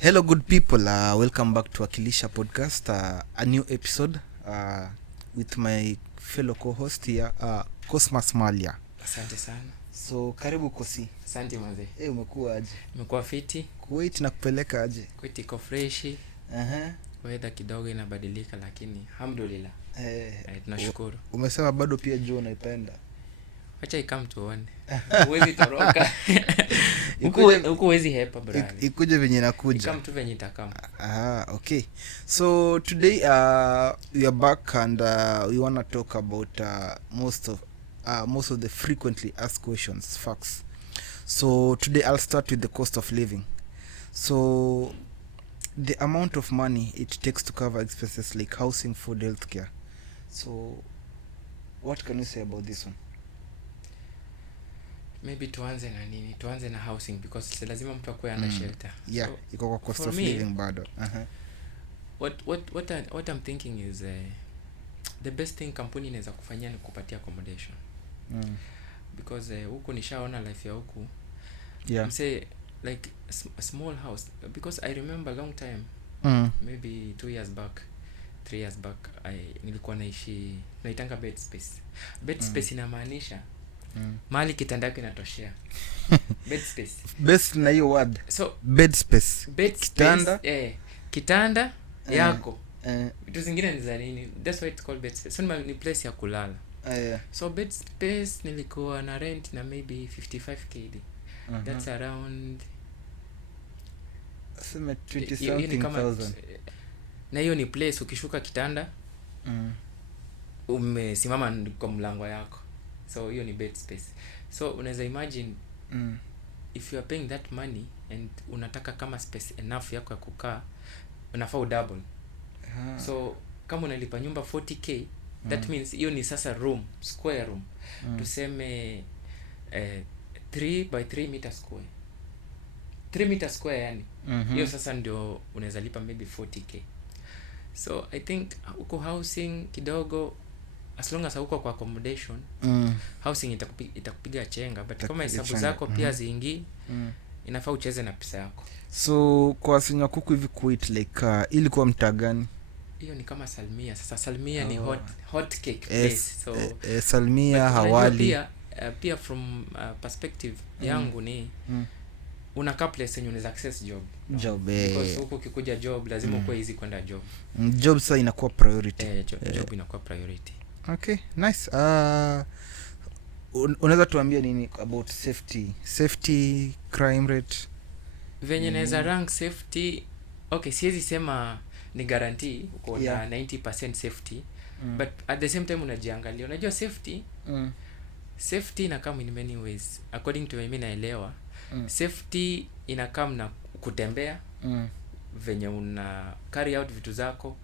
Hello good people, welcome back to Akilisha podcast, a new episode with my fellow co-host here, Cosmas Malia. Asante sana. So karibu Kosi. Asante manze. Umekuwa aje? Nimekuwa fiti. Kuwait na kupeleka aje? Kuwait iko freshi. Weather kidogo inabadilika lakini alhamdulillah. Tunashukuru. Umesema bado pia jua unaipenda. Acha ikam tuone. Huwezi toroka. Huko huwezi hepa brother. Ikuje venye inakuja. Ikam tu venye itakam. Okay. So today we are back and we want to talk about most of the frequently asked questions, facts. So today I'll start with the cost of living. So the amount of money it takes to cover expenses like housing, food, healthcare. So what can you say about this one? Maybe tuanze na nini? Tuanze na housing because lazima mtu akue under shelter. Yeah, so, iko kwa cost of living bado. What I'm thinking is the best thing kampuni inaweza kufanyia ni kupatia accommodation. Because huko nishaona life ya huko. Yeah. I'm say like a small house because I remember long time maybe 2 years back 3 years back nilikuwa naishi naitanga bed space inamaanisha mahali kitanda yako inatoshea. Bed space best na hiyo word, so bed space kitanda kitanda yako vitu zingine ni za nini, that's why it's called bed space. So ni place ya kulala. Yeah. So bed space nilikuwa na rent na maybe 55 KD. That's around sema 20,000. Na hiyo ni place ukishuka kitanda umesimama kwa mlango yako. So hiyo ni bed space. So unaweza imagine if you are paying that money and unataka kama space enough yako ya kukaa unafaa double. So kama unalipa nyumba 40k that means hiyo ni sasa room, square room. Tuseme 3 by 3 meter square. 3 meter square yani. Hiyo sasa ndio unaweza lipa maybe 40k. So I think uko housing kidogo as long as uko kwa accommodation housing itakupiga chenga but kama hesabu zako pia ziingi inafaa ucheze na pesa yako. So kwa sinya kuku hivi Kuwait like ilikuwa mtaa gani? Hiyo ni kama Salmia. Sasa Salmia ni hot cake place. So Salmia hawali pia from perspective yangu ni unakaa place yenye unaweza access job because huko ukikuja job lazima uwe easy kwenda job. Job sasa inakuwa priority. Job inakuwa priority. Okay, nice. Unaweza tuambia nini about safety crime rate? Venye naweza rank safety. Okay, siwezi sema ni guarantee uko na 90% safety but at the same time unajiangalia. Unajua safety ina come in many ways according to mimi naelewa. Safety ina come na kutembea venye una carry out vitu zako.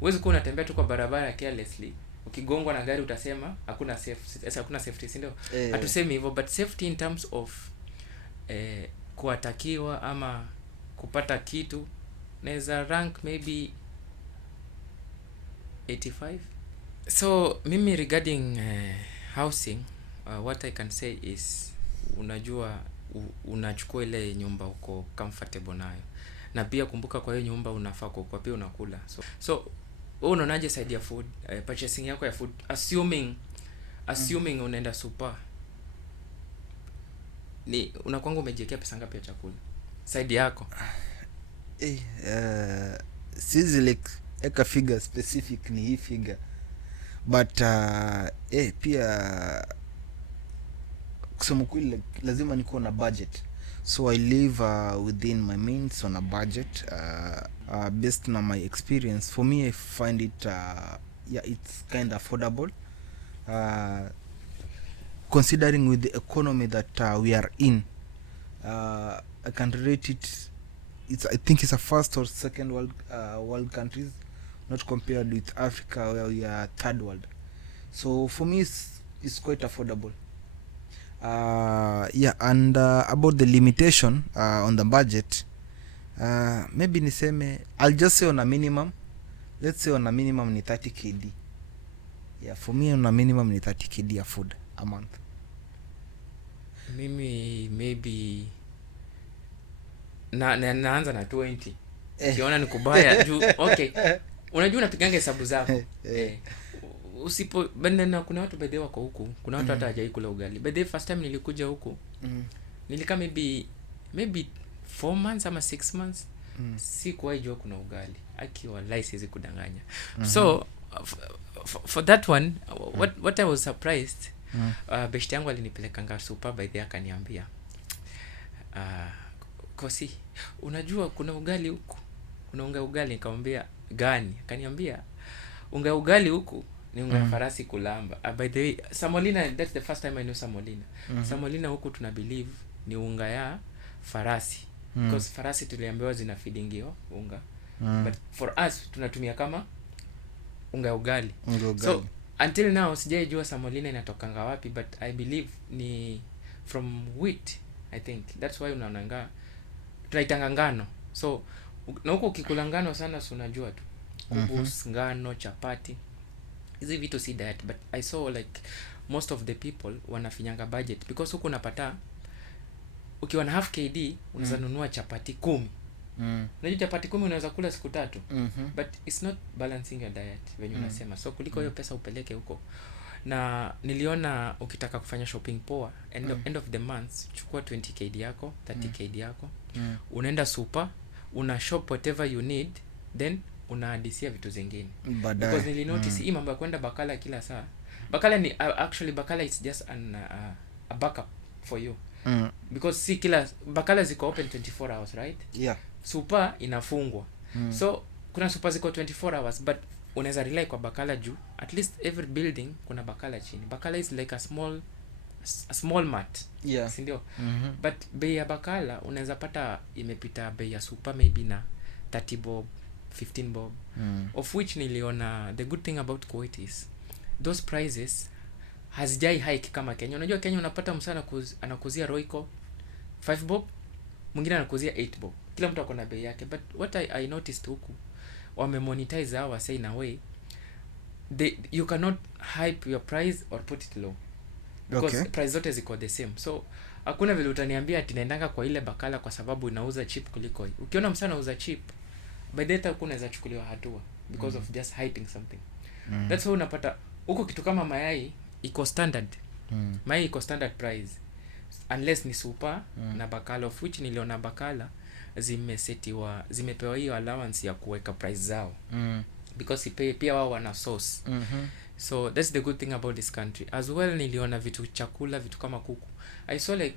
Huwezi kuwa unatembea tu kwa barabara carelessly. Ukigongwa na gari utasema hakuna safety, si ndio? Hatusemi hivyo but safety in terms of kuatakiwa ama kupata kitu naweza rank maybe 85. So mimi regarding housing what I can say is unajua unachukua ile nyumba uko comfortable nayo na pia kumbuka kwa hiyo nyumba unafaa kwa pia unakula. So wewe unaonaje side ya food, purchasing yako ya food assuming unaenda super ni unakuanga umejiwekea pesa ngapi ya chakula side yako? Sizi like eka figure specific ni hii figure but pia kusema kweli lazima niko na budget. So I live within my means on a budget based on my experience. For me I find it it's kind of affordable considering with the economy that we are in. I can rate it, I think it's a first or second world countries, not compared with Africa where we are third world. So for me it's quite affordable. And about the limitation on the budget, maybe niseme I'll just say on a minimum, let's say on a minimum ni 30 KD. For me on a minimum ni 30 KD a food a month. Mimi maybe naanza na 20 ukiona ni kubaya juu okay unajua unapiganga hesabu zako usipo na kuna watu by the way wako huku kuna watu hata hajai kula ugali by the way first time nilikuja huku nilikaa maybe 4 months ama 6 months sikuwahi jua kuna ugali akiwa license kudanganya so for that one what I was surprised best yangu alinipelekanga super by the akaniambia kosi unajua kuna ugali huku kuna unga ugali nikamwambia gani akaniambia unga ugali huku ni unga farasi kulamba by the way samolina that's the first time I know samolina samolina huku tuna believe ni unga ya farasi because farasi tuliambiwa zina feedingio unga but for us tunatumia kama unga ugali so until now sijaijua samolina inatokanga wapi but I believe ni from wheat I think that's why unaonanga tunaitanga ngano so na huko ukikula ngano sana si unajua tu kubus ngano chapati hizi vitu si diet but I saw like most of the people wanafinyanga budget because huko unapata ukiwa na half kd unaweza nunua chapati 10 unajua chapati 10 unaweza kula siku 3 but it's not balancing your diet venye unasema so kuliko hiyo pesa upeleke huko na niliona ukitaka kufanya shopping poa end of the month chukua 20 kd yako 30 kd yako unaenda super una shop whatever you need then unaadisia vitu zingine because nili notice hii mambo ya kwenda bakala kila saa bakala ni actually bakala is just a backup for you because si kila bakala ziko open 24 hours right super inafungwa so kuna super ziko 24 hours but unaweza rely kwa bakala juu at least every building kuna bakala chini bakala is like a small mart si ndio but bei ya bakala unaweza pata imepita bei ya super maybe na 30 bob 15 bob of which niliona the good thing about Kuwait is those prices hazijai hike kama Kenya. Unajua Kenya unapata msana anakuzia Royco 5 bob, mwingine anakuzia 8 bob. Kila mtu akona bei yake. But what I noticed huku wame monetize our say in a way you cannot hype your price or put it low. Because price zote ziko the same. So hakuna vile utaniambia ati naendanga kwa ile bakala kwa sababu inauza cheap kuliko hii. Ukiona msana anauza cheap, by the time unaweza chukuliwa hatua because of just hyping something. That's why unapata huko kitu kama mayai iko standard. Mayai iko standard price unless ni super na bakala, of which niliona bakala zimepewa hiyo allowance ya kuweka price zao because pia wao wana source. So that's the good thing about this country as well. Niliona vitu chakula, vitu kama kuku. I saw like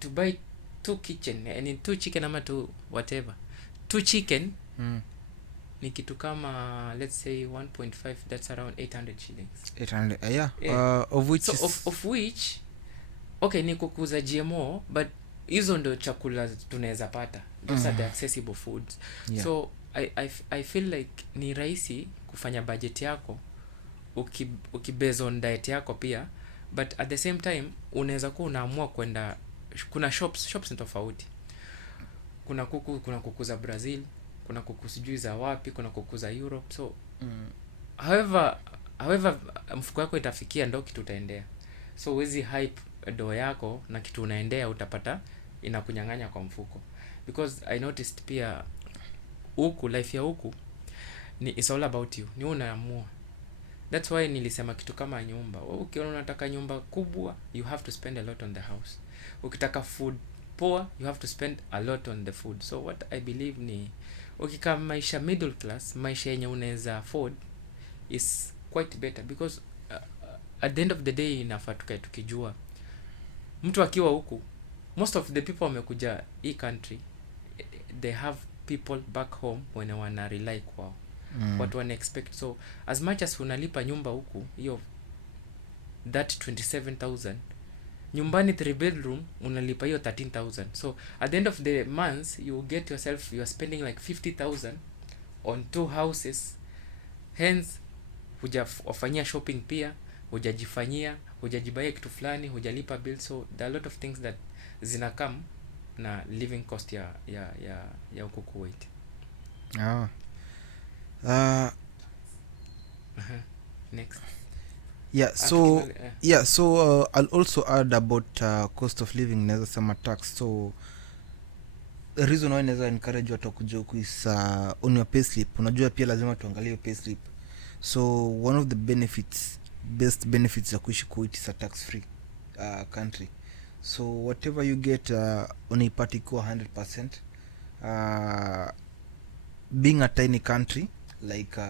to buy 2 kitchen and in 2 chicken ama 2 whatever 2 chicken ni kitu kama let's say 1.5, that's around 800 shillings. 800 of which so of which okay ni kukuza GMO but hizo ndo chakula tunaweza pata. Those are the accessible foods. So I feel like ni rahisi kufanya budget yako ukibase on diet yako pia, but at the same time unaweza kuwa unaamua kwenda, kuna shops ni tofauti. Kuna kuku za Brazil, kuna kuku sijui za wapi, kuna kuku za Europe. So however mfuko yako itafikia ndo kitu utaendea. So huwezi hype do yako na kitu unaendea utapata inakunyang'anya kwa mfuko. Because I noticed pia huku life ya huku ni it's all about you. Ni unaamua. That's why nilisema kitu kama nyumba. Ukiona unataka nyumba kubwa, you have to spend a lot on the house. Ukitaka food poor, you have to spend a lot on the food. So what I believe ni ukikaa maisha middle class, maisha yenye unaweza afford is quite better because at the end of the day inafaa tukae tukijua mtu akiwa huku, most of the people wamekuja hii country, they have people back home when wana rely kwao. What one expect. So as much as unalipa nyumba huku hiyo that 27,000, nyumbani 3 bedroom unalipa hiyo 13,000. So at the end of the month you get yourself, you are spending like 50,000 on 2 houses. Hence hujafanyia shopping pia, hujajifanyia, hujajibaia kitu fulani, hujalipa bill. So there are a lot of things that zinakam na living cost ya huko Kuwait. Next. So I'll also add about cost of living, naweza sema tax. So the reason why naweza encourage watu wakuja huku is on your payslip. Unajua pia lazima tuangalie payslip. So one of the best benefits ya kuishi Kuwait is a tax free country. So whatever you get unaipata ikiwa 100%. Being a tiny country, like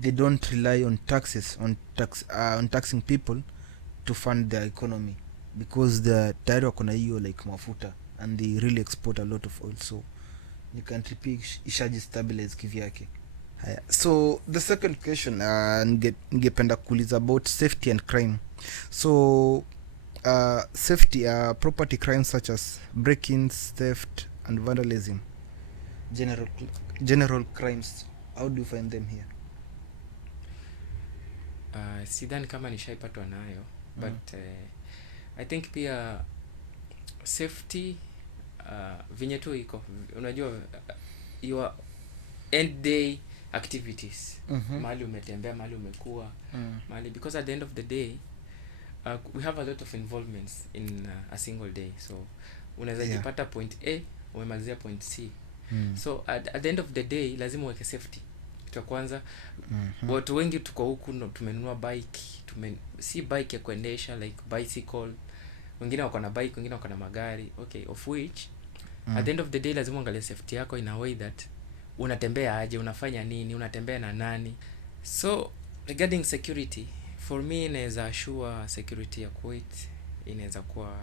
they don't rely on taxes on taxing people to fund their economy, because the tayari wako na hiyo like mafuta, and they really export a lot of oil, so ni country pia ishaji stabilize kivyake. Haya, so the second question ningependa kuuliza about safety and crime. So safety, property crimes such as break-ins, theft and vandalism, general crimes, how do you find them here? Sidhani kama nishaipatwa nayo, but I think pia safety venye tu iko, unajua your end day activities, mahali umetembea, mahali umekuwa, mahali, because at the end of the day we have a lot of involvements in a single day, so unaweza jipata point A umemalizia point C. So at the end of the day lazima uweke safety kitu kwanza. Watu wengi tuko huku tumenunua bike, si bike ya kuendesha like bicycle, wengine wako na bike, wengine wako na magari, okay, of which at the end of the day lazima uangalie safety yako in a way that unatembea aje, unafanya nini, unatembea na nani. So regarding security, for me inaweza assure security ya Kuwait inaweza kuwa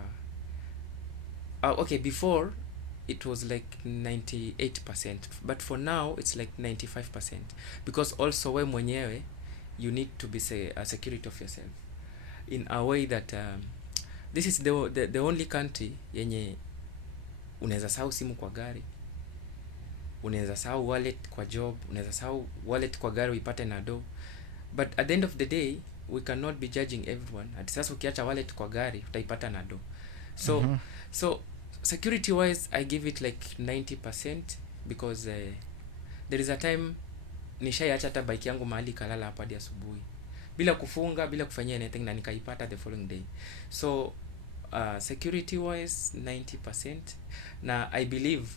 okay, before it was like 98%, but for now it's like 95%, because also we mwenyewe you need to be a security of yourself in a way that this is the only country yenye unaweza sahau simu kwa gari, unaweza sahau wallet kwa job, unaweza sahau wallet kwa gari uipate na do, but at the end of the day we cannot be judging everyone. At sasa ukiacha wallet kwa gari utaipata na do, so so security wise I give it like 90%, because there is a time nishaiacha hata bike yangu mahali kalala hapa hadi asubuhi bila kufunga, bila kufanyia anything, na nikaipata the following day. So security wise 90%, na I believe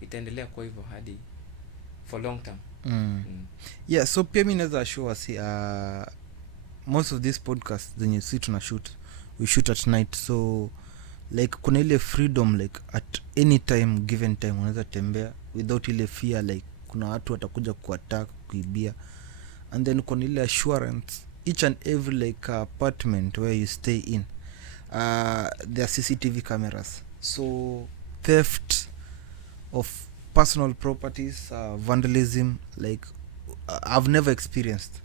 itaendelea kwa hivyo hadi for long term. Yeah, so pia mimi naweza assure si most of these podcasts zenye si tuna we shoot at night, so like kuna ile freedom, like at any time given time unaweza tembea without ile fear like kuna watu watakuja kuattack, kuibia. And then kuna ile assurance each and every like apartment where you stay in there are CCTV cameras, so theft of personal properties, vandalism, like I've never experienced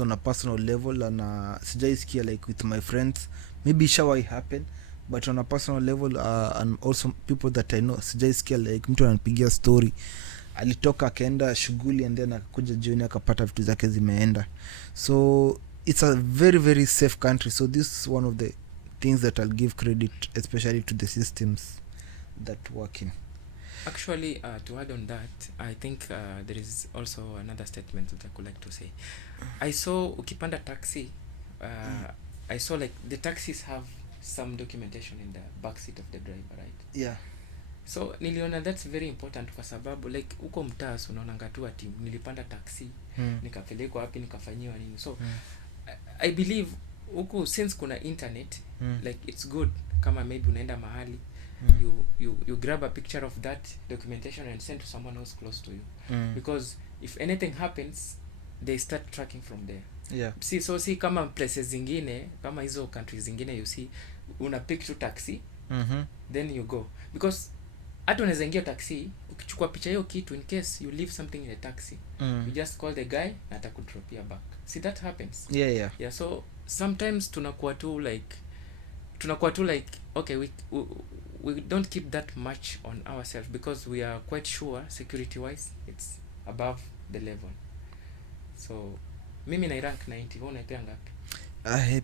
on a personal level, and sijaisikia like with my friends, maybe shall happen, but on a personal level and also people that I know, sijaisikia like mtu ananipigia story alitoka akaenda shughuli and then akakuja jioni akapata vitu zake zimeenda. So it's a very very safe country, so this is one of the things that I'll give credit especially to the systems that working. Actually, to add on that, I think there is also another statement that I could like to say. I saw ukipanda taxi, I saw like the taxis have some documentation in the back seat of the driver, right? Yeah. So niliona that's very important kwa sababu like uko mtaas unaona ngatu ati nilipanda taxi, nikapelekwa wapi, nikafanyiwa nini. So I believe huko since kuna internet, like it's good kama maybe unaenda mahali, you grab a picture of that documentation and send to someone else close to you, because if anything happens they start tracking from there. Yeah. See kama places zingine kama hizo countries zingine, you see una pick to taxi, then you go, because hata unaweza ingia taxi ukichukua picha hiyo kitu in case you leave something in the taxi, you just call the guy na atakudropia back. See that happens. Yeah, so sometimes tunakuwa tu like okay, we don't keep that much on ourselves because we are quite sure security wise it's above the level. So mimi na rank 90, wewe unaipea ngapi?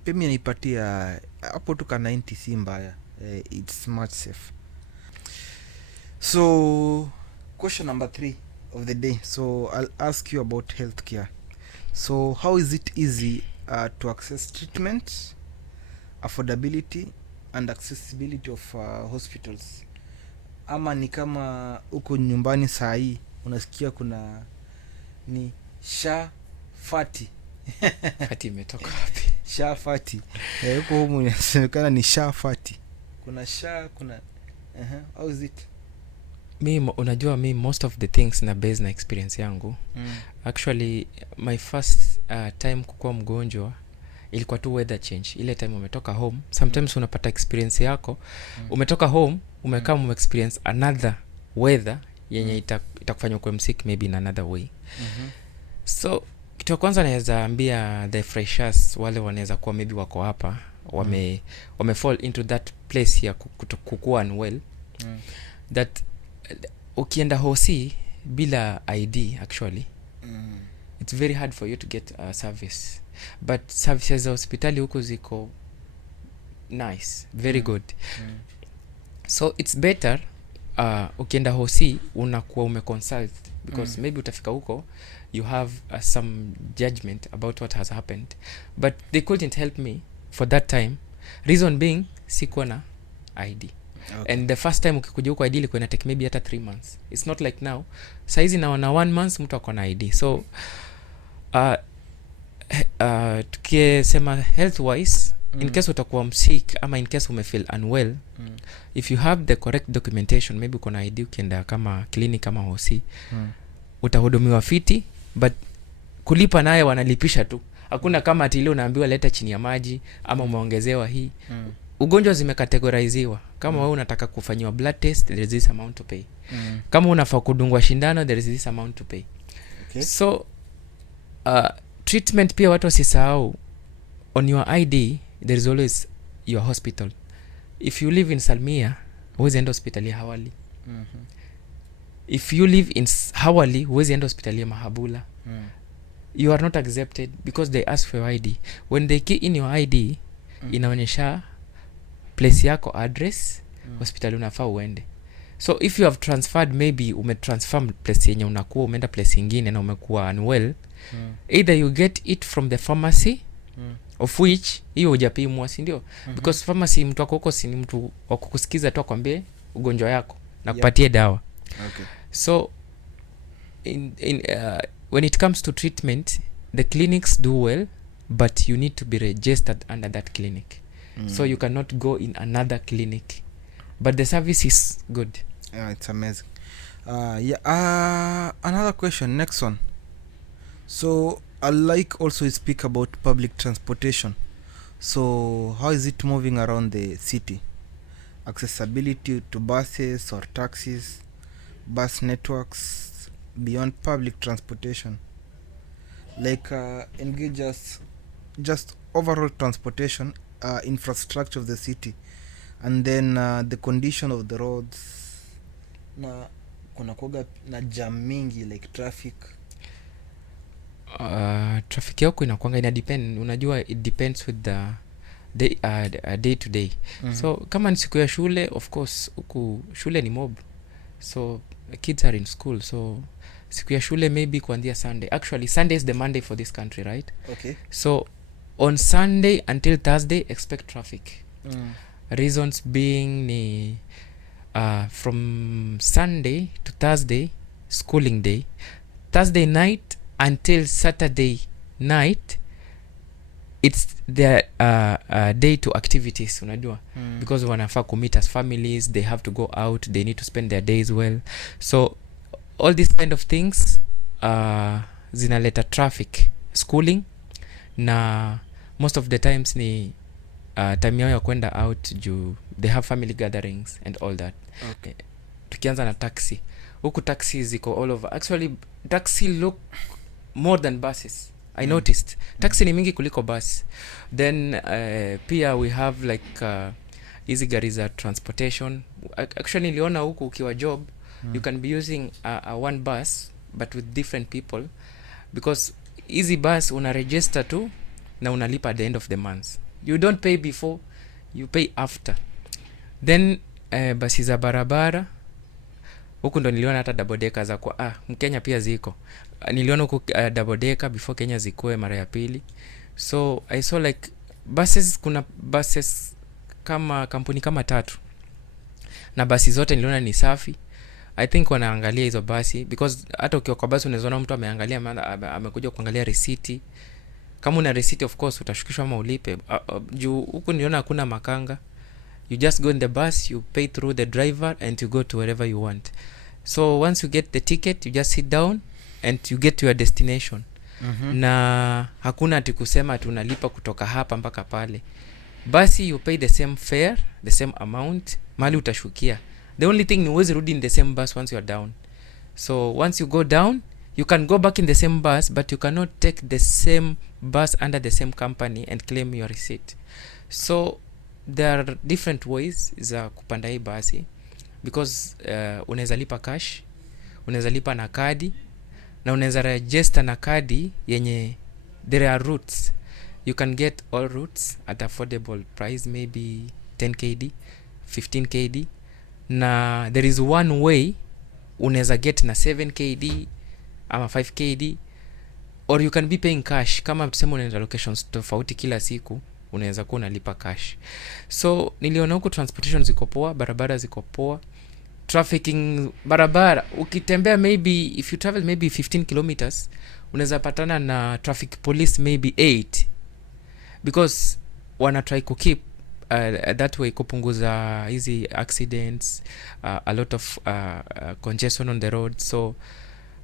Pia mimi naipatia hapo tu ka 90, si mbaya. It's much safe. So question number 3 of the day. So I'll ask you about healthcare. So how is it easy to access treatment, affordability and accessibility of hospitals? ama ni kama huko nyumbani saa hii unasikia kuna ni shafati Fati imetoka wapi? shafati huko humu inasemekana ni shafati, kuna kuna how is it? Unajua most of the things na base na experience yangu. Actually my first time kukua mgonjwa ilikuwa tu weather change. Ile time umetoka home, sometimes unapata experience yako, umetoka home, umekaa experience another weather yenye itakufanya ukue msick maybe in another way. So kitu ya kwanza naweza ambia the freshers wale wanaweza kuwa maybe wako hapa wame fall into that place ya kukua unwell, that ukienda hosi bila ID actually it's very hard for you to get a service, but services za hospitali huko ziko nice, very good. So it's better ukienda hosi unakuwa umeconsult, because maybe utafika huko you have some judgment about what has happened, but they couldn't help me for that time, reason being sikuwa na ID. Okay. And the first time ukikuja huko ID ilikuwa inatake maybe hata 3 months. It's not like now. Saizi naona 1 month mtu ako na ID. So tukisema health wise, in case utakuwa msick ama in case umefeel unwell, if you have the correct documentation, maybe uko na ID ukienda kama clinic kama hosi, utahudumiwa fiti, but kulipa naye wanalipisha tu. Hakuna kama ati ile unaambiwa leta chini ya maji ama umeongezewa hii. Ugonjwa zimekategoriziwa. Kama wewe unataka kufanywa blood test, there is this amount to pay. Kama unafaa kudungwa shindano, there is this amount to pay. Okay. So treatment pia watu wasisahau, on your ID there is always your hospital. If you live in Salmia, huwezi enda hospitali ya Hawali. If you live in Hawali, huwezi enda hospitali ya Mahabula. You are not accepted because they ask for your ID. When they key in your ID, inaonyesha place yako, address, hospitali unafaa uende. So if you have transferred, maybe umetransfer place yenye unakuwa umeenda place ingine na umekuwa unwell, either you get it from the pharmacy, of which hiyo hujapimwa, si ndio? Because pharmacy mtu wako huko si ni mtu wa kukusikiza tu akwambie ugonjwa yako na kupatie dawa. Okay. So when it comes to treatment, the clinics do well, but you need to be registered under that clinic. So you cannot go in another clinic, but the service is good. Yeah, it's amazing. Another question, next one. So I like also speak about public transportation. So how is it moving around the city? Accessibility to buses or taxis, bus networks, beyond public transportation, like engage us just overall transportation infrastructure of the city, and then the condition of the roads, na kuna kuoga na jam mingi like traffic. Traffic yako inakuanga ina depend, unajua it depends with the day to day. So kama ni siku ya shule, of course huku shule ni mob, so kids are in school, so siku ya shule maybe kuanzia Sunday. Actually Sunday is the Monday for this country, right? Okay. So on Sunday until Thursday expect traffic. Reasons being ni from Sunday to Thursday schooling day, Thursday night until Saturday night it's their day to activities, unajua, because wanafaa kumeet as families, they have to go out, they need to spend their days well. So all these kind of things zinaleta traffic, schooling, na most of the times ni time yao ya kwenda out juu they have family gatherings and all that. Okay. Tukianza na taxi, huku taxi ziko all over. Actually taxi look more than buses. I noticed taxi ni mingi kuliko bus. Then pia we have like easy gari za transportation. Actually niliona huku ukiwa job you can be using a one bus but with different people, because easy bus una register tu na unalipa at the end of the month. You don't pay before, you pay after. Then basi za barabara huku ndo niliona hata double decker za kwa Mkenya pia ziko. Niliona huku double decker before Kenya zikue mara ya pili. So I saw like buses, kuna buses kama kampuni kama 3, na basi zote niliona ni safi. I think wanaangalia hizo basi because hata ukiwa kwa basi unawezaona mtu ameangalia amekuja kuangalia risiti. Kama una risiti of course utashukishwa ama ulipe. Juu huku niliona hakuna makanga. You just go in the bus, you pay through the driver and you go to wherever you want. So once you get the ticket, you just sit down and you get to your destination. Na hakuna ati kusema tunalipa kutoka hapa mpaka pale. Basi you pay the same fare, the same amount, mali utashukia. The only thing ni uwezi rudi in the same bus once you are down. So once you go down, you can go back in the same bus, but you cannot take the same bus under the same company and claim your receipt. So there are different ways za kupanda hii basi because unaweza lipa cash, unaweza lipa na kadi, na unaweza register na kadi yenye there are routes. You can get all routes at affordable price, maybe 10 KD, 15 KD. Na there is one way unaweza get na 7 KD ama 5 KD, or you can be paying cash. Kama tuseme unaenda locations tofauti kila siku, unaweza kuwa unalipa cash. So niliona huko transportation ziko poa, barabara ziko poa. Trafficking barabara ukitembea, maybe if you travel maybe 15 kilometers unaweza patana na traffic police maybe 8, because wana try to keep that way kupunguza hizi accidents, a lot of congestion on the road. So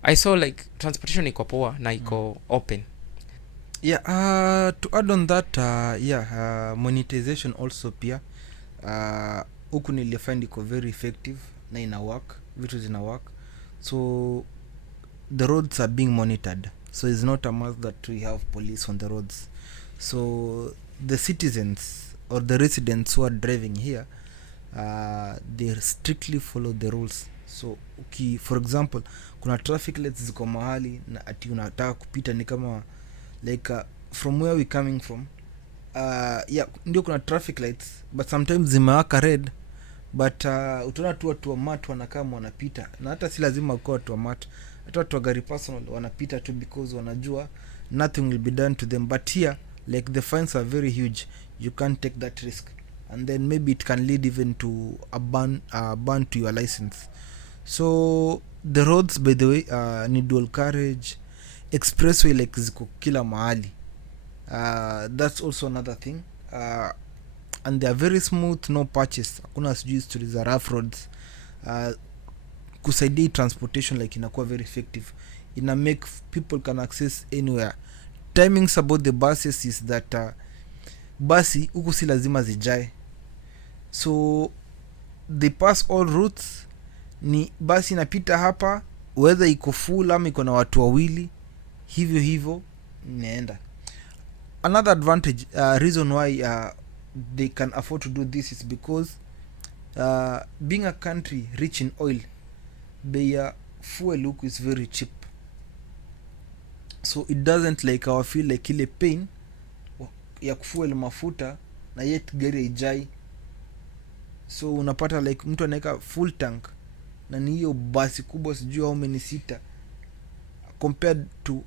I saw like transportation iko poa na iko open. Yeah, to add on that, monetization also pia huku nilifind iko very effective na ina work, vitu zina work. So the roads are being monitored, so it's not a must that we have police on the roads. So the citizens or the residents who are driving here, they strictly follow the rules. So for example, kuna traffic lights ziko mahali na ati unataka kupita ni kama like from where we coming from, ndio kuna traffic lights but sometimes zimewaka red, but utaona tu watu wa mat wanakaa wanapita, na hata si lazima kwa watu wa mat, hata watu wa gari personal wanapita tu because wanajua nothing will be done to them. But here like the fines are very huge, you can't take that risk, and then maybe it can lead even to a ban to your license. So the roads by the way ni dual carriage, expressway like ziko kila mahali. That's also another thing, and they are very smooth, no patches, hakuna sijui stories za rough roads. Kusaidia transportation like inakuwa very effective, ina make people can access anywhere. Timings about the buses is that basi huku si lazima zijae, so they pass all routes. Ni basi inapita hapa whether iko full ama iko na watu wawili, hivyo inaenda. Another advantage, reason why they can afford to do this is because being a country rich in oil, their fuel look is very cheap, so it doesn't like our feel like ile pain ya kufuel mafuta na yet gari haijai. So unapata like mtu anaweka full tank na ni hiyo basi kubwa sijui how many seater, compared to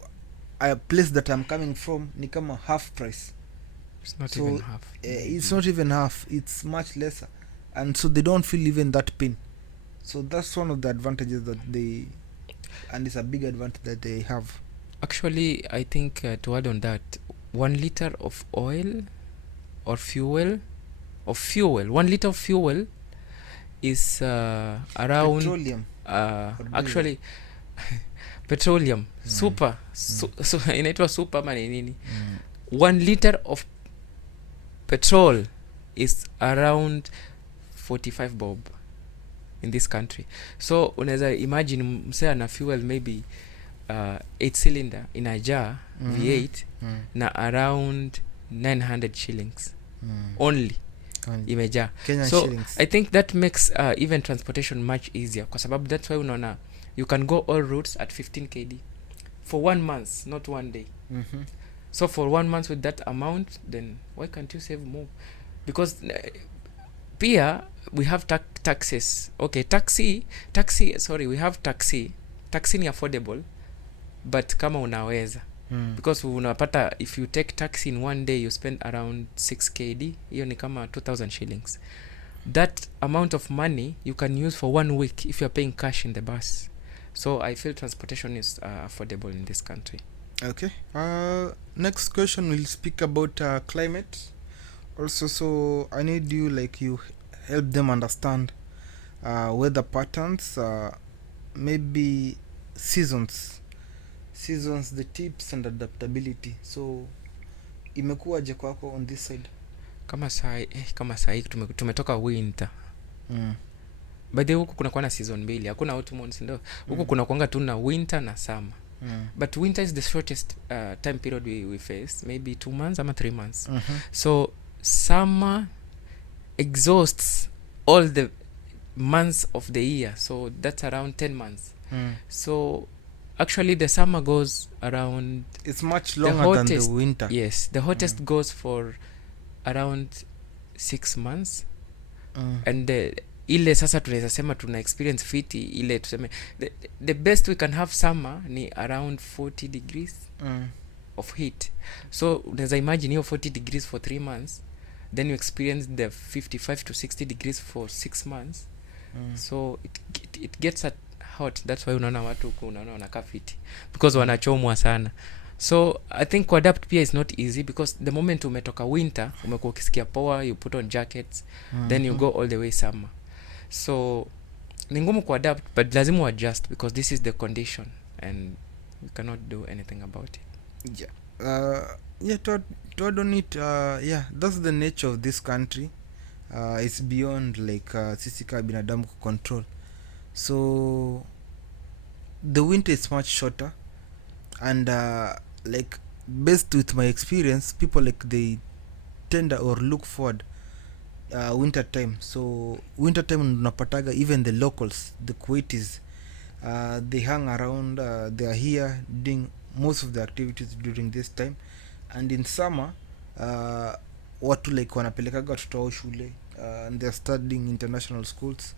a place that I'm coming from ni kama half price. It's not so, even half. It's not even half, it's much lesser, and so they don't feel even that pain. So that's one of the advantages that they, and it's a big advantage that they have. Actually, I think to add on that, 1 liter of oil or fuel, 1 liter of fuel is around petroleum, actually petroleum super so inaitwa super ama nini. 1 liter of petrol is around 45 bob in this country. So unaweza imagine msee ana fuel maybe 8 cylinder inajaa V8 na around 900 shillings only imejaa. So shillings. I think that makes even transportation much easier, kwa sababu that's why unaona you can go all routes at 15 KD for 1 month, not 1 day. So for 1 month with that amount, then why can't you save more? Because pia we have taxes. Okay, taxi sorry, we have taxi ni affordable but kama unaweza because unapata if you take taxi in 1 day you spend around 6 KD, hiyo ni kama 2000 shillings. that amount of money you can use for 1 week if you're paying cash in the bus. So I feel transportation is affordable in this country. Okay. Next question will speak about climate. Also, so I need you you help them understand weather patterns, maybe seasons, the tips and adaptability. So imekuwaje kwako on this side? Kama sai tumetoka winter. By the way, huku kunakuwa na season mbili, hakuna autumn, ndio huku kuna kuanga tu na winter na summer. But winter is the shortest time period we face, maybe 2 months ama 3 months. So summer exhausts all the months of the year, so that's around 10 months. So actually the summer goes around, it's much longer than the winter. Yes, the hottest goes for around 6 months. And ile sasa tunaweza sema tuna experience fiti ile tuseme the best we can have summer ni around 40 degrees of heat. So unaweza imagine hiyo 40 degrees for 3 months, then you experience the 55 to 60 degrees for 6 months. So it gets hot. That's why unaona watu huko unaona wanakaa fiti because wanachomwa sana. So I think kuadapt pia is not easy because the moment umetoka winter umekuwa ukisikia power, you put on jackets, then you go all the way summer. So ni ngumu kuadapt, but lazima adjust because this is the condition and we cannot do anything about it. To don't it, that's the nature of this country. It's beyond sisi kama binadamu control. So the winter is much shorter and based with my experience, people they tend or look forward winter time. So winter time unapataga even the locals, the Kuwaitis, they hang around, they are here doing most of the activities during this time. And in summer watu wanapelekaga watoto wao shule, and they are studying international schools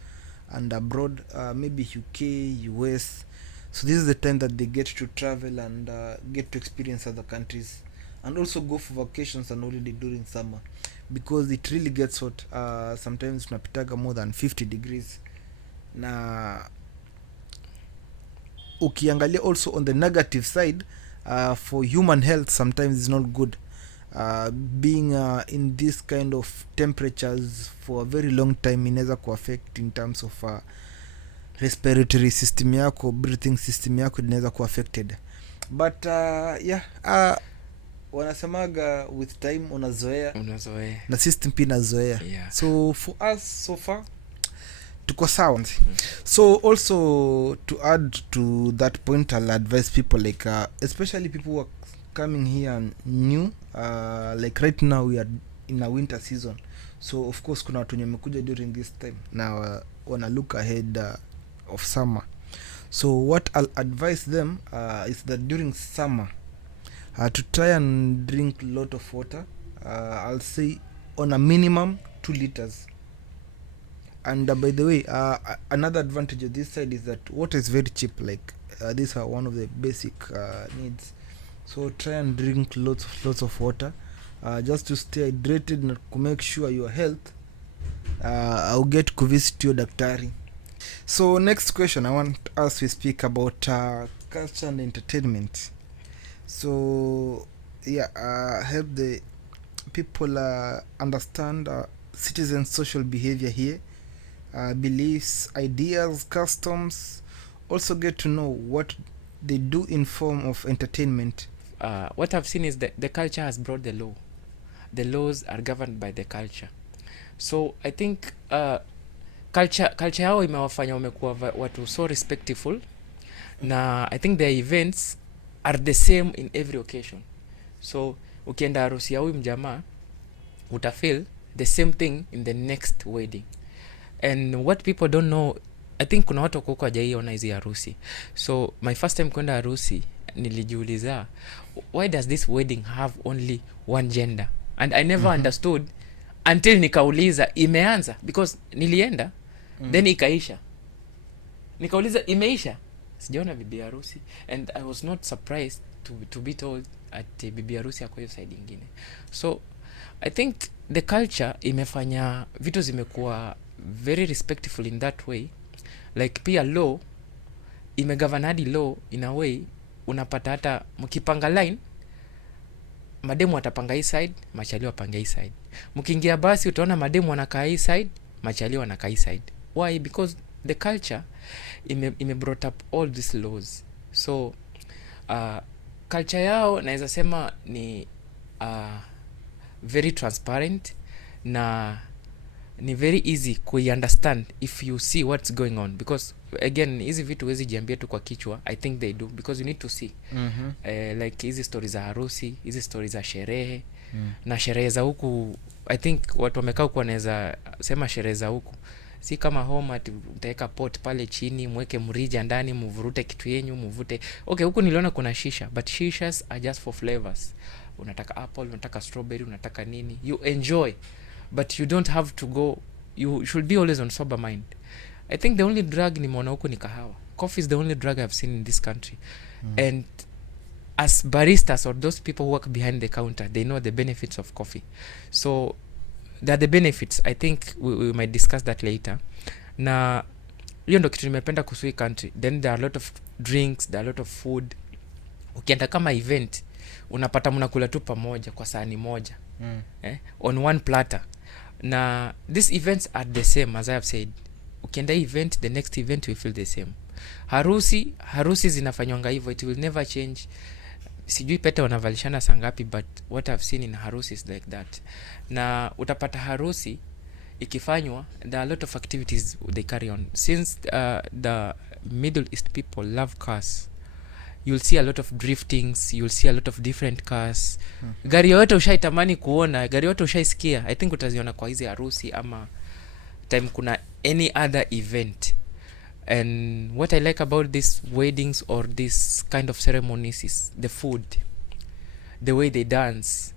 and abroad, maybe UK, US. So this is the time that they get to travel and get to experience other countries and also go for vacations and holiday during summer because it really gets hot. Sometimes tunapitaga more than 50 degrees. Na ukiangalia also on the negative side, for human health sometimes it's not good. Being in this kind of temperatures for a very long time inaweza kuaffect in terms of respiratory system yako, breathing system yako inaweza kuwa affected. But wanasemaga with time unazoea na system pia inazoea. So for us so far tuko sound. So also to add to that point, I'll advise people especially people who are coming here new, right now we are in a winter season. So of course kuna watu wenye wamekuja during this time na wanna look ahead of summer. So what I'll advise them is that during summer to try and drink a lot of water. I'll say on a minimum 2 liters. And by the way, another advantage of this side is that water is very cheap. These are one of the basic needs. So try and drink lots of water, just to stay hydrated and to make sure your health. I'll get to visit your daktari. So next question, I want us to speak about culture and entertainment. So help the people understand citizens' social behavior here, beliefs, ideas, customs. Also get to know what they do in form of entertainment. What I've seen is that the culture has brought the law. The laws are governed by the culture. So I think culture yao imewafanya wamekuwa watu so respectful, na I think their events are the same in every occasion. So ukienda harusi ya huyu mjamaa utafeel the same thing in the next wedding. And what people don't know, I think kuna watu huko hawajaiona hizi harusi. So my first time kwenda harusi nilijiuliza, why does this wedding have only one gender? And I never understood until nikauliza imeanza, because nilienda then ikaisha. Nikauliza imeisha, sijaona bibi harusi, and I was not surprised to be told at bibi harusi yako hiyo side nyingine. So I think the culture imefanya vitu zimekuwa very respectful in that way, like pia law imegovern hadi law in a way unapata hata mkipanga line mademu watapanga hii side, machali wapanga hii side. Mkiingia basi utaona mademu wanakaa hii side, machali wanakaa hii side. Why? Because the culture ime brought up all these laws. So culture yao naweza sema ni very transparent na ni very easy understand if you see what's going on, because again hizi vitu wezi jiambia tu kwa kichwa. I think they do because you need to see. Like hizi stories za harusi, hizi stories za sherehe na sherehe za huku. I think watu wamekaa huku wanaweza sema sherehe za huku si kama home ati utaweka pot pale chini mweke mrija ndani mvurute kitu yenyu mvute. Okay, huku niliona kuna shisha, but shishas are just for flavors. Unataka apple, unataka strawberry, unataka nini, you enjoy, but you don't have to go. You should be always on sober mind. I think the only drug nimeona huku ni kahawa. Coffee is the only drug I've seen in this country. And as baristas or those people who work behind the counter, they know the benefits of coffee. So there are the benefits. I think we might discuss that later. Na hiyo ndo kitu nimependa kuhusu hii country. Then there are a lot of drinks, there are a lot of food. Ukienda kama event unapata mnakula tu pamoja kwa sahani moja. On one platter. Na these events are the same as I have said. Ukienda event, the next event will feel the same. Harusi zinafanywa hivyo, it will never change. Sijui pete wanavalishana sangapi, but what I've seen in harusi is like that. Na utapata harusi ikifanywa, there are a lot of activities they carry on. Since the Middle East people love cars, you'll see a lot of driftings, you'll see a lot of different cars. Gari yote ushaitamani kuona, gari yote ushaisikia, I think utaziona kwa hizi harusi ama time kuna any other event. And what I like about these weddings or this kind of ceremonies is the food, the way they dance.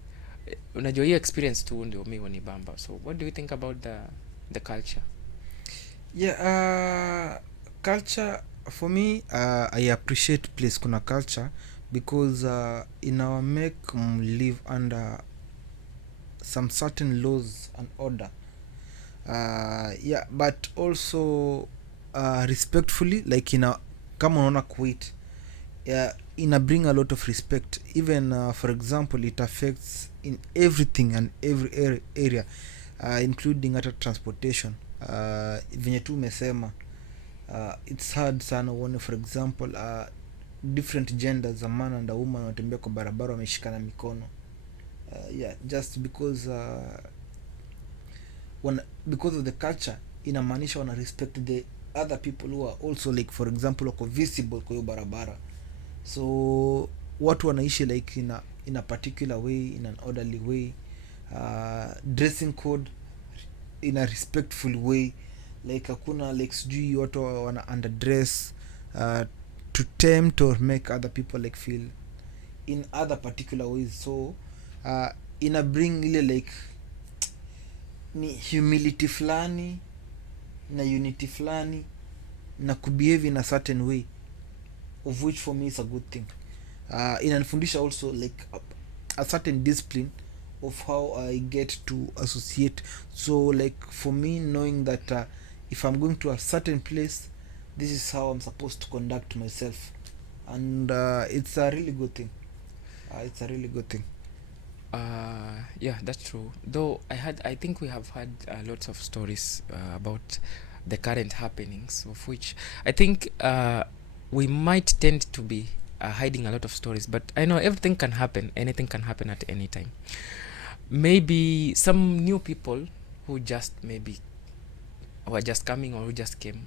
Unajua hiyo experience tu ndio mimi wanibamba. So what do you think about the culture? Yeah, culture for me, I appreciate place kuna culture because in our make live under some certain laws and order. Yeah, but also respectfully, like kama unaona Kuwait, ina bring a lot of respect. Even for example, it affects in everything and every area, including hata transportation. Venye tu umesema, it's hard sana uone for example different genders, a man and a woman wanatembea kwa barabara wameshikana mikono. Yeah, just because because of the culture inamaanisha wana respect the other people who are also like for example wako visible kwa hiyo barabara. So watu wanaishi like in a particular way, in an orderly way. Dressing code in a respectful way, like hakuna like sijui watu wana underdress to tempt or make other people like feel in other particular ways. So ina bring ile like ni humility fulani na unity fulani na kubehave in a certain way, of which for me is a good thing. Inanifundisha also like a certain discipline of how I get to associate. So like for me, knowing that if I'm going to a certain place, this is how I'm supposed to conduct myself, and it's a really good thing. It's a really good thing. Yeah, that's true. Though I think we have had lots of stories about the current happenings, of which I think we might tend to be hiding a lot of stories, but I know everything can happen, anything can happen at any time. Maybe some new people who just maybe who are just coming or who just came,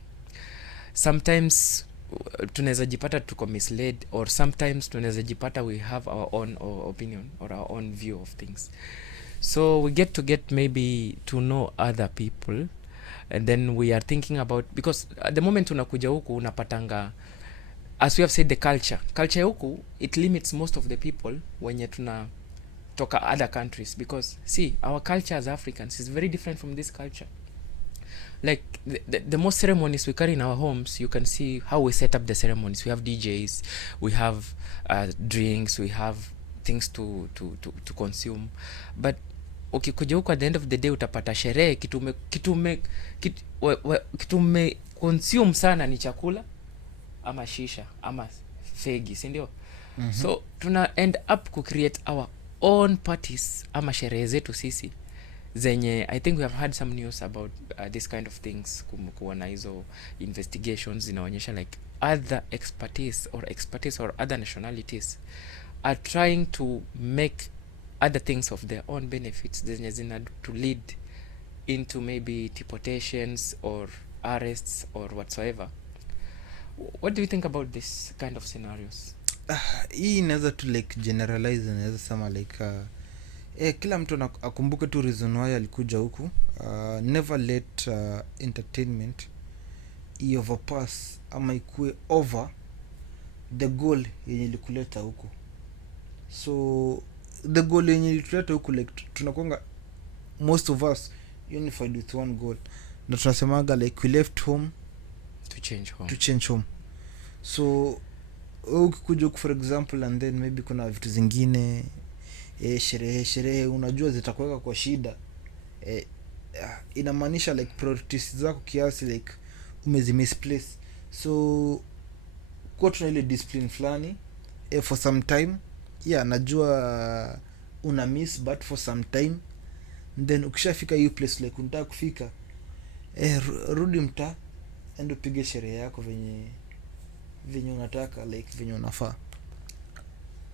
sometimes tunaweza jipata tuko misled, or sometimes tunaweza jipata we have our own opinion or our own view of things. So we get maybe to know other people, and then we are thinking about, because at the moment unakuja huku unapatanga, as we have said, the culture huku it limits most of the people wenye tunatoka other countries, because see, our culture as Africans is very different from this culture. Like the most ceremonies we carry in our homes, you can see how we set up the ceremonies. We have DJs, we have drinks, we have things to consume, but ukikuja huko at the end of the day utapata sherehe, kitume consume sana ni chakula ama shisha ama fegi, si ndio? So tuna end up ku create our own parties ama sherehe zetu sisi zenye I think we have had some news about this kind of things, kuwa na hizo investigations zinaonyesha like other expertise or other nationalities are trying to make other things of their own benefits zenye zina to lead into maybe deportations or arrests or whatsoever. What do you think about this kind of scenarios? Hii inaweza tu like generalize, inaweza sema like kila mtu akumbuke tu reason why alikuja huku. Never let entertainment overpass ama ikue over the goal yenye ilikuleta huku. So the goal yenye ilituleta huku like tunakuanga most of us unified with one goal, na tunasemaga like we left home to change home. So ukikuja huku for example and then maybe kuna vitu zingine sherehe unajua zitakuweka kwa shida, inamaanisha like priorities zako kiasi like misplace. So kwa tuna ile discipline fulani for some time, najua una miss but for some time, then ukishafika hiyo place like unataka kufika, rudi mtaa endo pige sherehe yako venye unataka like venye unafaa.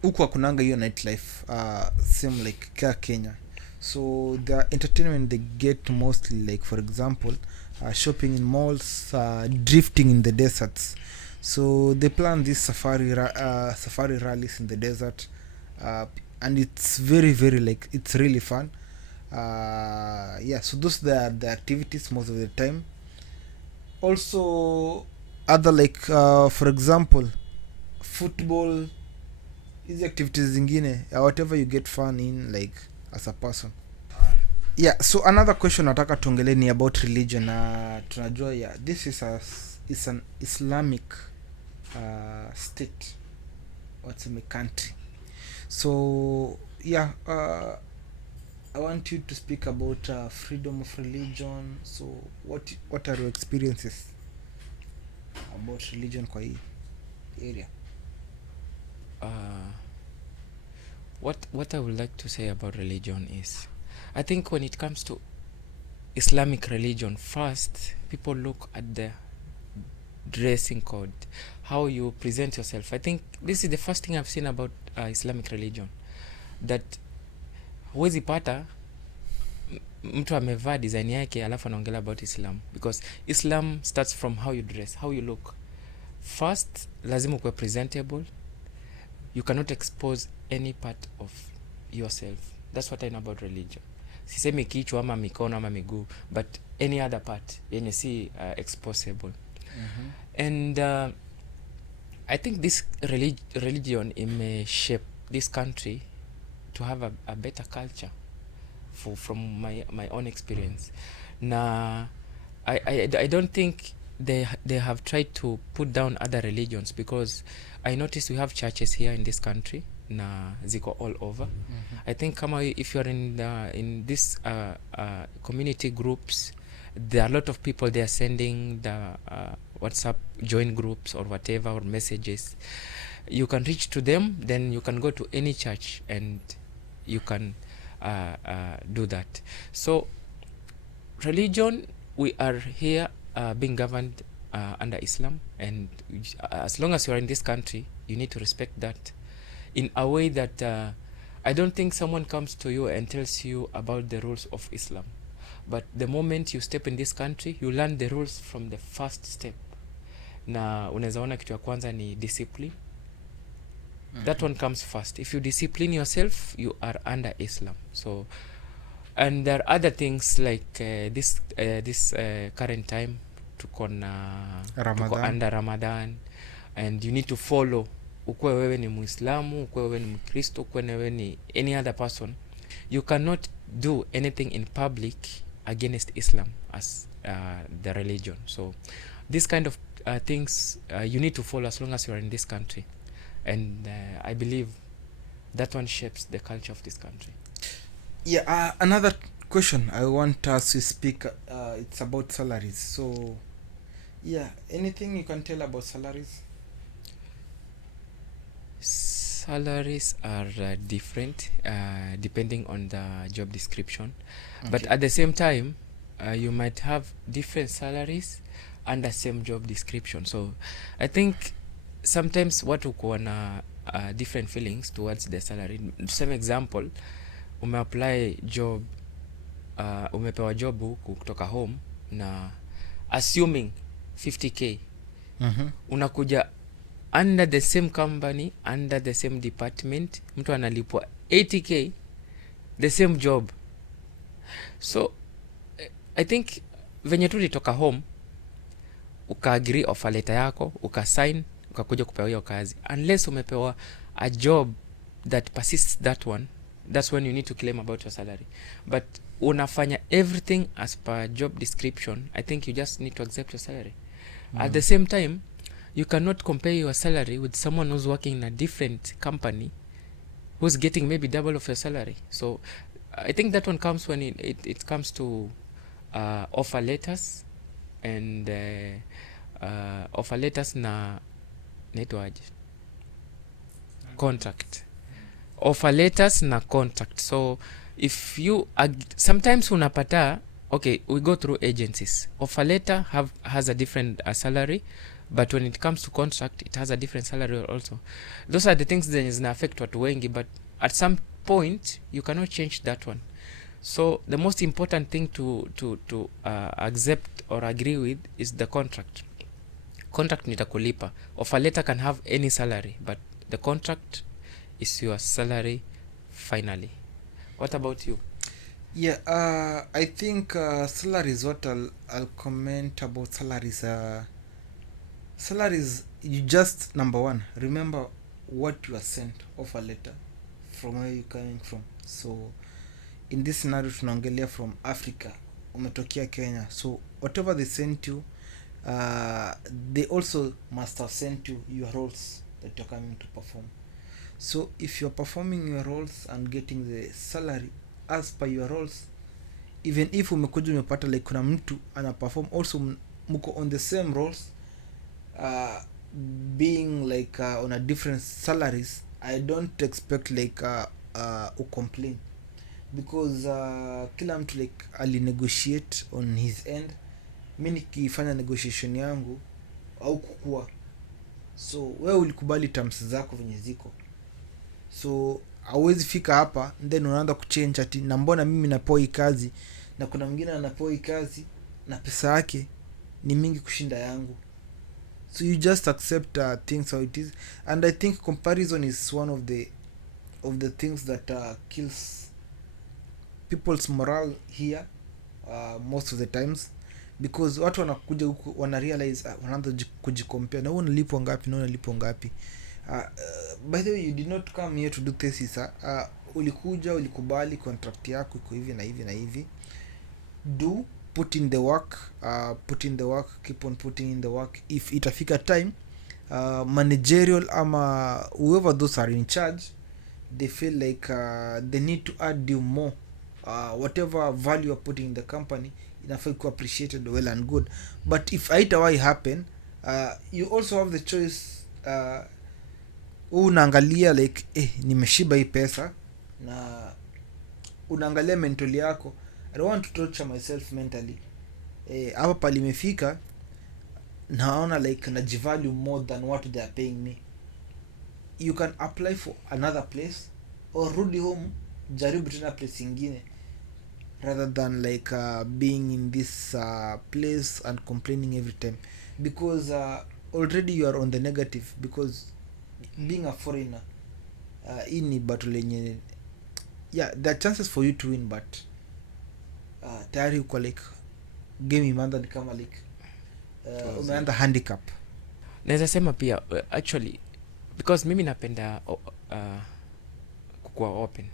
Huku hakunanga hiyo nightlife same like Kenya. So the entertainment they get mostly like for example shopping in malls, drifting in the deserts. So they plan these safari rallies in the desert, and it's very very like it's really fun. So those are the activities most of the time. Also other like for example football, hizi activities zingine, whatever you get fun in like as a person. So another question nataka tuongelee ni about religion. Tunajua this is an Islamic state, what's in the country. So I want you to speak about freedom of religion. So what are your experiences about religion kwa hii area? What I would like to say about religion is, I think when it comes to Islamic religion, first people look at the dressing code, how you present yourself. I think this is the first thing I've seen about Islamic religion, that huwezi pata mtu amevaa design yake alafu anaongelea about Islam, because Islam starts from how you dress, how you look. First lazima kuwe presentable. You cannot expose any part of yourself. That's what I know about religion. Sisemi kichwa ama mikono ama miguu, but any other part yenye si exposable. And I think this religion may shape this country to have a better culture from my own experience. Na I don't think they have tried to put down other religions, because I noticed we have churches here in this country na ziko all over. I think kama if you're in this community groups, there are a lot of people they are sending the WhatsApp join groups or whatever, or messages. You can reach to them, then you can go to any church and you can do that. So religion, we are here being governed under Islam, and as long as you are in this country, you need to respect that in a way that I don't think someone comes to you and tells you about the rules of Islam, but the moment you step in this country, you learn the rules from the first step. Na unaweza ona kitu ya kwanza ni discipline. That one comes first. If you discipline yourself, you are under Islam. So, and there are other things like this current time tuko under Ramadan, and you need to follow. Ukwe wewe ni Muislamu, ukwe wewe ni Mkristo, ukwe wewe ni any other person, you cannot do anything in public against Islam as the religion. So this kind of things you need to follow as long as you are in this country, and I believe that one shapes the culture of this country. Yeah, another question I want us to speak, it's about salaries. So, yeah, anything you can tell about salaries? Salaries are different depending on the job description, but Okay. at the same time, you might have different salaries under same job description. So I think sometimes watu kuwa na different feelings towards the salary. Same example, umeapply job, umepewa job huku kutoka home na assuming 50k, Mm-hmm. unakuja under the same company, under the same department, mtu analipwa 80k, the same job. So I think venye tu ulitoka home ukaagree offer letter yako, ukasign, ukakuja kupewa hiyo kazi, unless umepewa a job that persists that one, that's when you need to claim about your salary. But unafanya everything as per job description, I think you just need to accept your salary. At the same time, you cannot compare your salary with someone who's working in a different company who's getting maybe double of your salary. So I think that one comes when it comes to offer letters and offer letters na naitwaje, contract. Offer letters na contract. So if you sometimes unapata, okay, we go through agencies, offer letter has a different salary, but when it comes to contract it has a different salary also. Those are the things zenye zina affect watu wengi, but at some point you cannot change that one. So the most important thing to accept or agree with is the contract. Contract nitakulipa. Offer letter can have any salary, but the contract is your salary finally. What about you? Yeah, I think salaries, what I'll comment about salaries. Salaries, you just, number one, remember what you are sent, offer letter, from where you coming from. So, in this scenario, tunaongelea from Africa, umetokea Kenya. So, whatever they sent you, they also must have sent you your roles that you're coming to perform. So if you're performing your roles and getting the salary as per your roles, even if umekuja umepata like kuna mtu ana perform also mko on the same roles, being like on a different salaries, I don't expect like ucomplain, because kila mtu like alinegotiate on his end. Mi nikifanya negotiation yangu au kukua, so wewe ulikubali terms zako venye ziko, so hauwezi fika hapa then unaanza kuchange ati na mbona mimi napewa hii kazi na kuna mwingine anapewa hii kazi na pesa yake ni mingi kushinda yangu. So you just accept things how it is, and I think comparison is one of the things that kills people's morale here most of the times, because watu wanakuja huku wana realize wanaanza kujicompare na wewe unalipwa ngapi na unalipwa ngapi. By the way, you did not come here to do thesis. Ulikuja, ulikubali contract yako iko hivi na hivi na hivi. Do put in the work, keep on putting in the work. If itafika time managerial ama whoever those are in charge, they feel like they need to add you more, whatever value you're putting in the company inafaa kuwa appreciated well and good. But if haitawahi happen, you also have the choice. Unaangalia like nimeshiba hii pesa, na unaangalia mentally yako, I don't want to torture myself mentally. Hapa palimefika, naona like najivalue more than what they are paying me. You can apply for another place or rudi home, jaribu tena place ingine, rather than like being in this place and complaining every time, because already you are on the negative, because being a foreigner, hii ni battle lenye, yeah, there are chances for you to win, but tayari uko like game imeanza ni kama like umeanza handicap. Naweza sema pia actually because mimi napenda kukuwa open.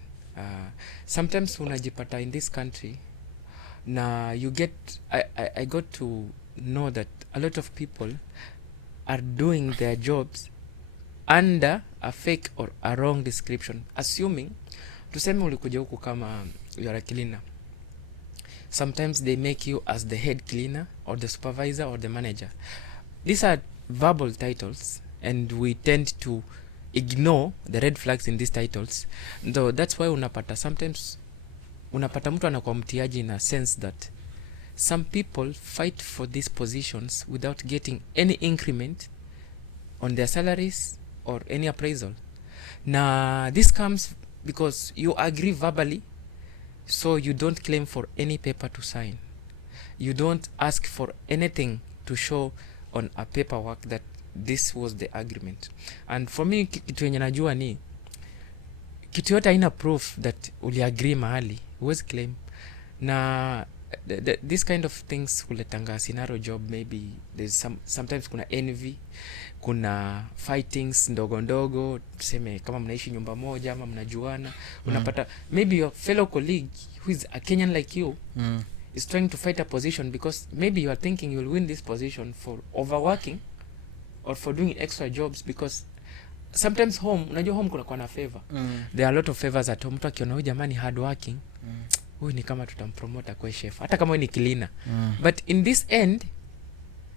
Sometimes unajipata in this country na you get I got to know that a lot of people are doing their jobs under a fake or a wrong description, assuming tuseme ulikuja huku kama you are a cleaner. Sometimes they make you as the head cleaner or the supervisor or the manager. These are verbal titles, and we tend to ignore the red flags in these titles. Though that's why unapata sometimes unapata mtu anakuwa mtiaji in a sense that some people fight for these positions without getting any increment on their salaries or any appraisal. Now this comes because you agree verbally, so you don't claim for any paper to sign. You don't ask for anything to show on a paperwork that this was the agreement. And for me, kitu yenye najua ni kitu yote haina proof that uli agree mahali, huwezi claim. Na this kind of things kuletanga scenario job. Maybe there's sometimes kuna envy, kuna fightings ndogo ndogo, tuseme kama mnaishi nyumba moja ama mnajuana, unapata maybe your fellow colleague who is a Kenyan like you is trying to fight a position because maybe you are thinking you will win this position for overworking or for doing extra jobs, because sometimes home, unajua home kuna kwa na favor. There are a lot of favors at home. Mtu akiona huyu jamani hard working, huyu ni kama tutampromote kwa chef hata kama ni cleaner. But in this end,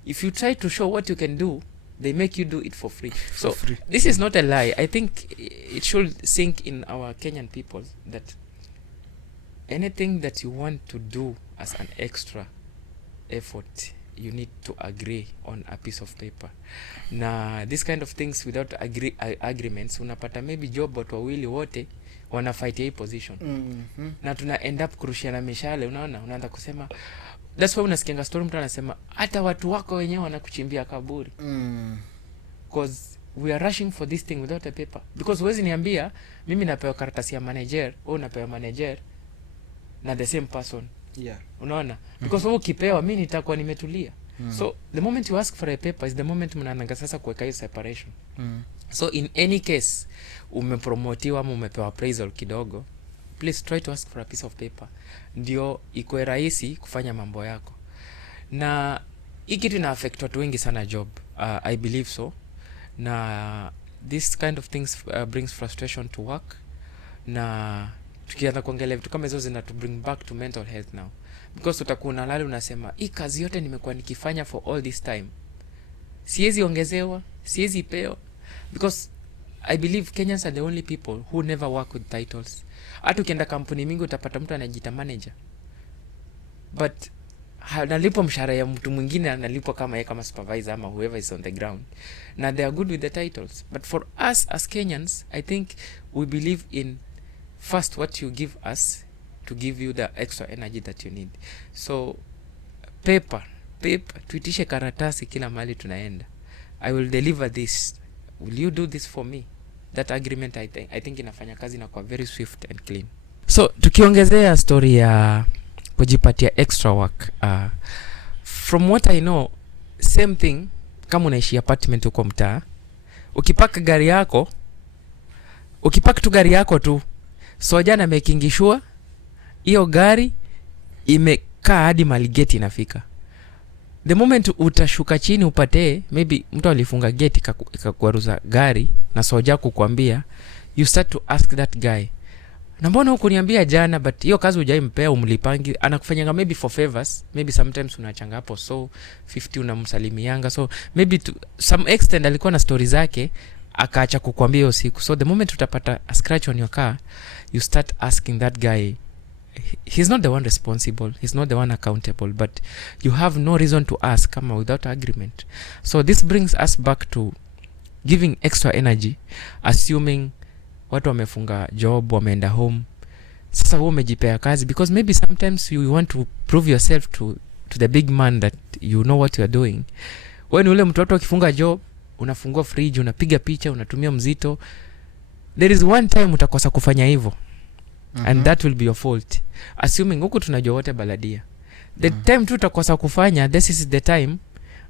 if you try to show what you can do, they make you do it for free. So this is not a lie. I think it should sink in our Kenyan people that anything that you want to do as an extra effort, you need to agree on a piece of paper. Na this kind of things without agreements, unapata maybe job watu wawili wote wana fight hii position. Na tuna end up kurushiana mishale, unaanza kusema, that's why unasikianga story mtu anasema hata watu wako wenyewe wanakuchimbia kaburi. Because we are rushing for this thing without a paper. Because huwezi niambia mimi napewa karatasi ya manager au napewa manager na the same person. Yeah. Unaona? Because wewe ukipewa mimi nitakuwa nimetulia. So the moment you ask for a paper is the moment mnaanza sasa kuweka hiyo separation. So in any case umepromotiwa ama umepewa appraisal kidogo, please try to ask for a piece of paper ndio ikuwe rahisi kufanya mambo yako. Na hii kitu ina affect watu wengi sana job. I believe so. Na this kind of things brings frustration to work. Na tukianza kuongelea vitu kama hizo zina to bring back to mental health now, because utakuwa unalala unasema hii kazi yote nimekuwa nikifanya for all this time, siwezi ongezewa, siwezi pewa. Because I believe Kenyans are the only people who never work with titles. Hata ukienda kampuni mingi utapata mtu anajiita manager, but analipwa mshahara ya mtu mwingine analipwa kama yeye kama supervisor ama whoever is on the ground. Na they are good with the titles, but for us as Kenyans, I think we believe in first what you give us to give you the extra energy that you need. So paper, tuitishe karatasi kila mahali tunaenda. I will deliver this. Will you do this for me? That agreement I think inafanya kazi na kwa very swift and clean. So tukiongezea story ya kujipatia extra work, from what I know, same thing kama unaishi apartment huko mtaa, ukipaka tu gari yako tu, so jana making sure hiyo gari imekaa hadi mali gate inafika. The moment utashuka chini upate maybe mtu alifunga gate ikakwaruza gari na soja kukwambia, you start to ask that guy, na mbona hukuniambia jana? But hiyo kazi hujaimpea, umlipangi, anakufanyanga maybe for favors, maybe sometimes unachanga hapo so 50 unamsalimianga, so maybe to some extent alikuwa na stories zake akaacha kukwambia hiyo siku. So the moment utapata a scratch on your car, you start asking that guy. He's not the one responsible, he's not the one accountable, but you have no reason to ask kama without agreement. So this brings us back to giving extra energy, assuming watu wamefunga job, wameenda home. Sasa wewe umejipea kazi because maybe sometimes you want to prove yourself to the big man that you know what you are doing. When ule mtu watu akifunga job, unafungua fridge, unapiga picha, unatumia mzito. There is one time utakosa kufanya hivyo. And that will be your fault. Assuming huko tunajua wote baladia. The time tu utakosa kufanya, this is the time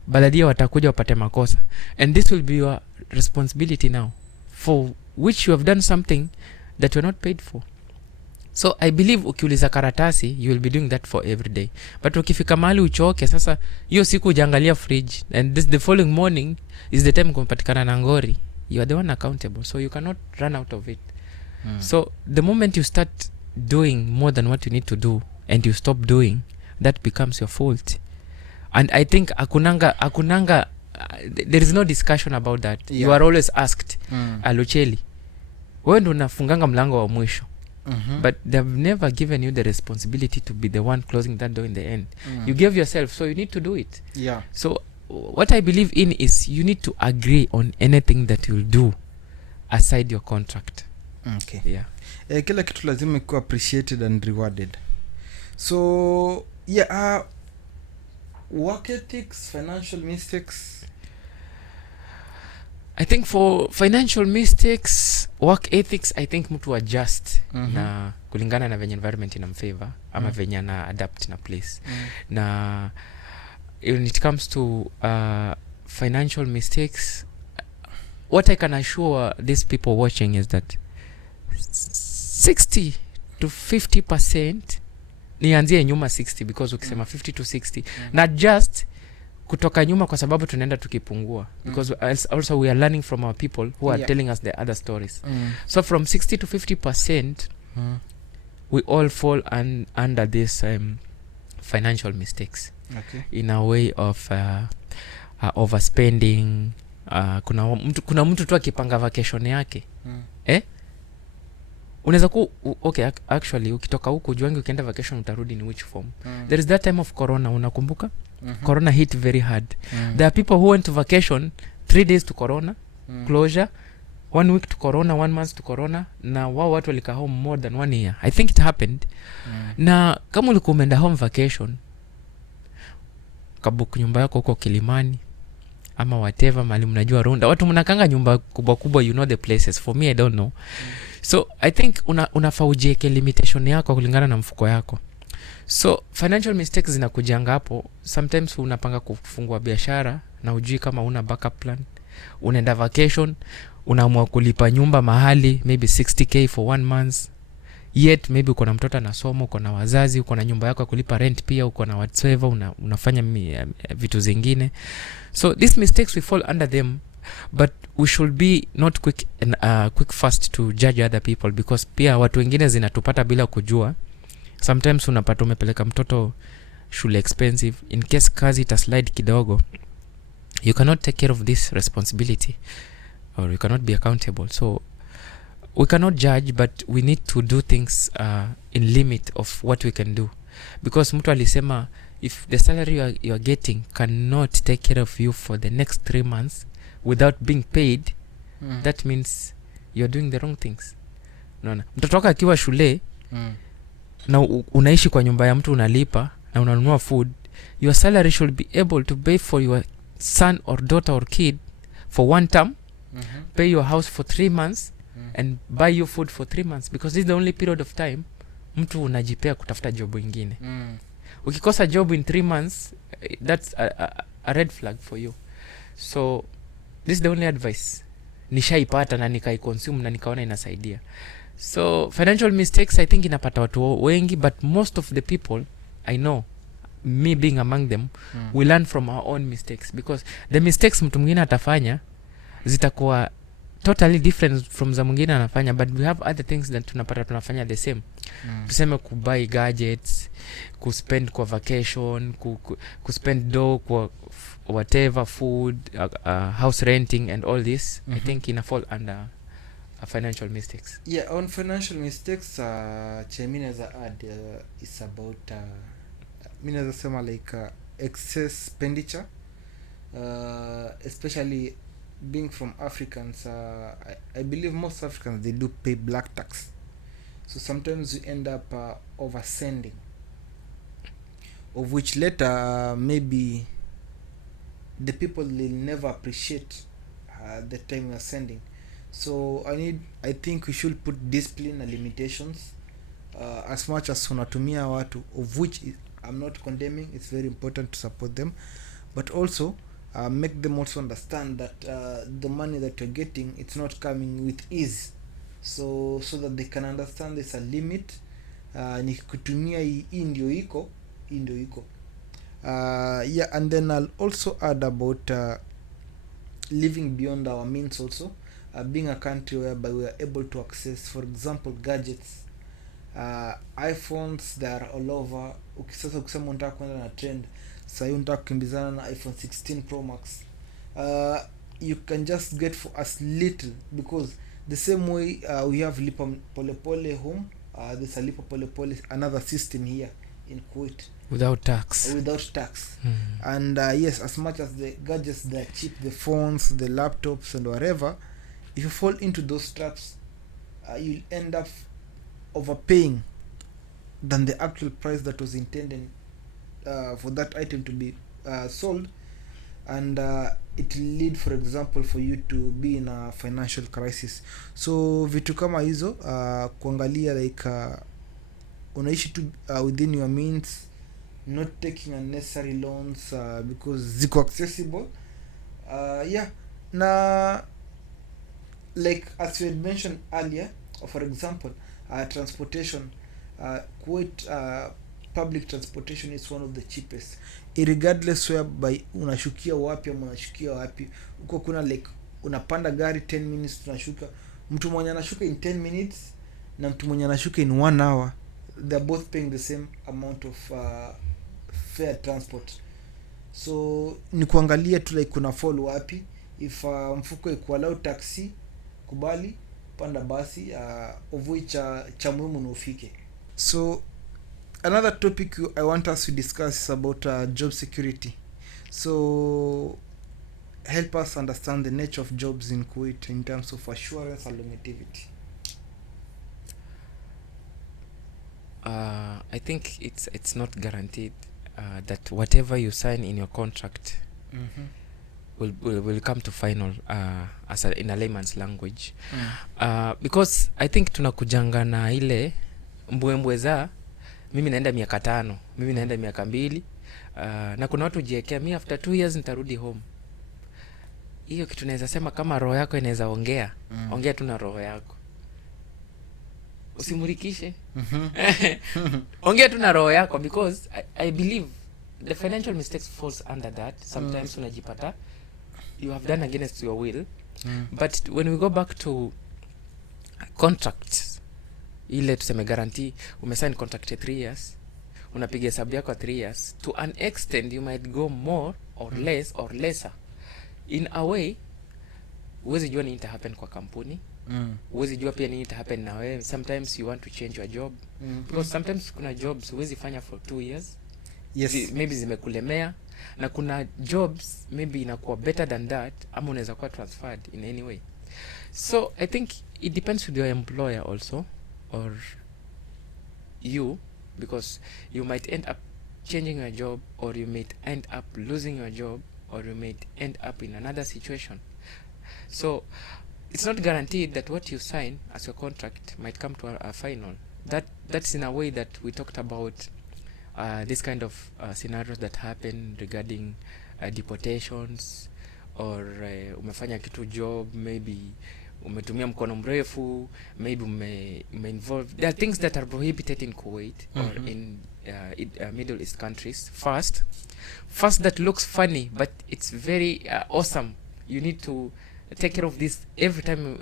baladia watakuja wapate makosa. And this will be your responsibility now, for which you have done something that you are not paid for. So I believe ukiuliza karatasi, you will be doing that for every day. But ukifika mahali uchoke, sasa hiyo siku ujangalia fridge, and the following morning is the time kumpatikana na ngori, you are the one accountable. So you cannot run out of it. So the moment you start doing more than what you need to do and you stop doing, that becomes your fault. And I think akunanga there is no discussion about that. You are always asked, Alucheli, wewe ndo unafunganga mlango wa mwisho. But they've never given you the responsibility to be the one closing that door in the end. You gave yourself, so you need to do it. So what I believe in is you need to agree on anything that you'll do aside your contract. Kila kitu lazima ikuwa appreciated and rewarded. So work ethics, financial mistakes. I think for financial mistakes, work ethics, I think mtu adjust na kulingana na venye environment ina mfavor ama venye na adapt na place. Na when it comes to financial mistakes, what I can assure these people watching is that 60 to 50%, nianzie nyuma 60 because ukisema 50 to 60, not just kutoka nyuma kwa sababu tunaenda tukipungua, because also we are learning from our people who are telling us the other stories. So from 60 to 50%, we all fall under this financial mistakes. In a way of overspending. Kuna mtu tu akipanga vacation yake. Unaweza okay, actually ukitoka huko juangi ukienda vacation utarudi ni which form. There is that time of corona, unakumbuka? Corona hit very hard. There are people who went to vacation 3 days to corona, closure, 1 week to corona, 1 month to corona, na wao watu walika home more than 1 year. I think it happened. Na kama ulikuwa umeenda home vacation, kabook nyumba yako huko Kilimani ama whatever mali mnajua Runda, watu mnakanga nyumba kubwa kubwa, you know the places. For me I don't know. So I think unafaa ujieke limitation yako kulingana na mfuko yako. So financial mistakes zinakujanga hapo. Sometimes unapanga kufungua biashara na ujui kama una backup plan. Unaenda vacation, unaamua kulipa nyumba mahali maybe 60k for 1 month. Yet maybe uko na mtoto anasoma, uko na wazazi, uko na nyumba yako ya kulipa rent pia, uko na whatsoever, unafanya vitu zingine. So these mistakes we fall under them, but we should be not quick fast to judge other people, because pia watu wengine zinatupata bila kujua. Sometimes unapata umepeleka mtoto shule expensive, in case kazi ita slide kidogo, you cannot take care of this responsibility, or you cannot be accountable. So we cannot judge, but we need to do things in limit of what we can do, because mtu alisema if the salary you are getting cannot take care of you for the next 3 months without being paid, that means you're doing the wrong things. Unaona, mtoto wako akiwa shule na unaishi kwa nyumba ya mtu unalipa na unanunua food, your salary should be able to pay for your son or daughter or kid for 1 term, pay your house for 3 months, and buy you food for 3 months, because this is the only period of time mtu unajipea kutafuta job ingine. Ukikosa job in 3 months, that's a red flag for you. So this is the only advice nishaipata na nikai consume na nikaona inasaidia. So financial mistakes I think inapata watu wengi, but most of the people I know, me being among them, we learn from our own mistakes, because the mistakes mtu mwingine atafanya zitakuwa totally different from za mwingine anafanya, but we have other things that tunafanya the same. Tuseme kubuy gadgets, kuspend kwa vacation, kuspend dough kwa whatever, food, house renting and all this. I think ina fall under financial mistakes. On financial mistakes, Chemina as a add is about mina sema like excess expenditure, especially being from Africans. I believe most Africans, they do pay black tax, so sometimes you end up oversending, of which later maybe the people will never appreciate the time you are sending. So I think we should put discipline and limitations as much as unatumia watu, of which I'm not condemning. It's very important to support them, but also make them also understand that the money that you're getting, it's not coming with ease, so that they can understand there's a limit. Nikikutumia hii ndio iko. And then I'll also add about living beyond our means also, being a country whereby we are able to access, for example, gadgets iPhones they are all over. Sasa ukisema unataka kwenda na trend, sasa hiyo unataka kukimbizana na iPhone 16 Pro Max, you can just get for as little, because the same way we have lipa polepole home, there's a lipa polepole, another system here in Kuwait without tax. And yes, as much as the gadgets they're cheap, the phones, the laptops and whatever, if you fall into those traps, you'll end up overpaying than the actual price that was intended for that item to be sold, and it will lead, for example, for you to be in a financial crisis. So vitu kama hizo, kuangalia like unaishi tu within your means, not taking unnecessary loans because ziko accessible. Yeah, na like as you had mentioned earlier, for example, transportation, Kuwait, public transportation is one of the cheapest, irregardless whereby unashukia wapi ama unashukia wapi. Huko kuna like unapanda gari 10 minutes tunashuka, mtu mwenye anashuka in 10 minutes na mtu mwenye anashuka in 1 hour, they're both paying the same amount of fare transport. So ni kuangalia tu like kuna fall wapi. If mfuko ikualau taxi, kubali panda basi, of which cha muhimu na ufike. So another topic I want us to discuss is about job security. So help us understand the nature of jobs in Kuwait in terms of assurance and longevity. I think it's not guaranteed that whatever you sign in your contract will come to final as in a layman's language. Because I think tunakujanga na ile mbwembwe za mimi naenda miaka 5, mimi naenda miaka 2, na kuna watu jiekea mimi after 2 years nitarudi home. Hiyo kitu naweza sema kama roho yako inaweza ongea, ongea tu na roho yako, usimurikishe. Ongea tu na roho yako, because I believe the financial mistakes falls under that. Sometimes unajipata you have done against your will. But when we go back to contracts, ile tuseme guarantee, umesign contract 3 years, unapiga hesabu yako 3 years, to an extent you might go more or less or lesser. In a way, uwezi jua nini ita happen kwa kampuni, uwezi jua pia nini ita happen na wewe. Sometimes you want to change your job, because sometimes kuna jobs uwezi fanya for 2 years, yes, maybe zimekulemea, na kuna jobs maybe inakuwa better than that, ama unaweza kuwa transferred in any way. So I think it depends with your employer also, or you, because you might end up changing your job, or you might end up losing your job, or you might end up in another situation. So it's not guaranteed that what you sign as your contract might come to a final. That's in a way that we talked about this kind of scenarios that happen regarding deportations, or umefanya kitu job, maybe umetumia mkono mrefu, maybe involved. There are things that are prohibited in Kuwait or in Middle East countries. First that looks funny, but it's very awesome. You need to take care of this every time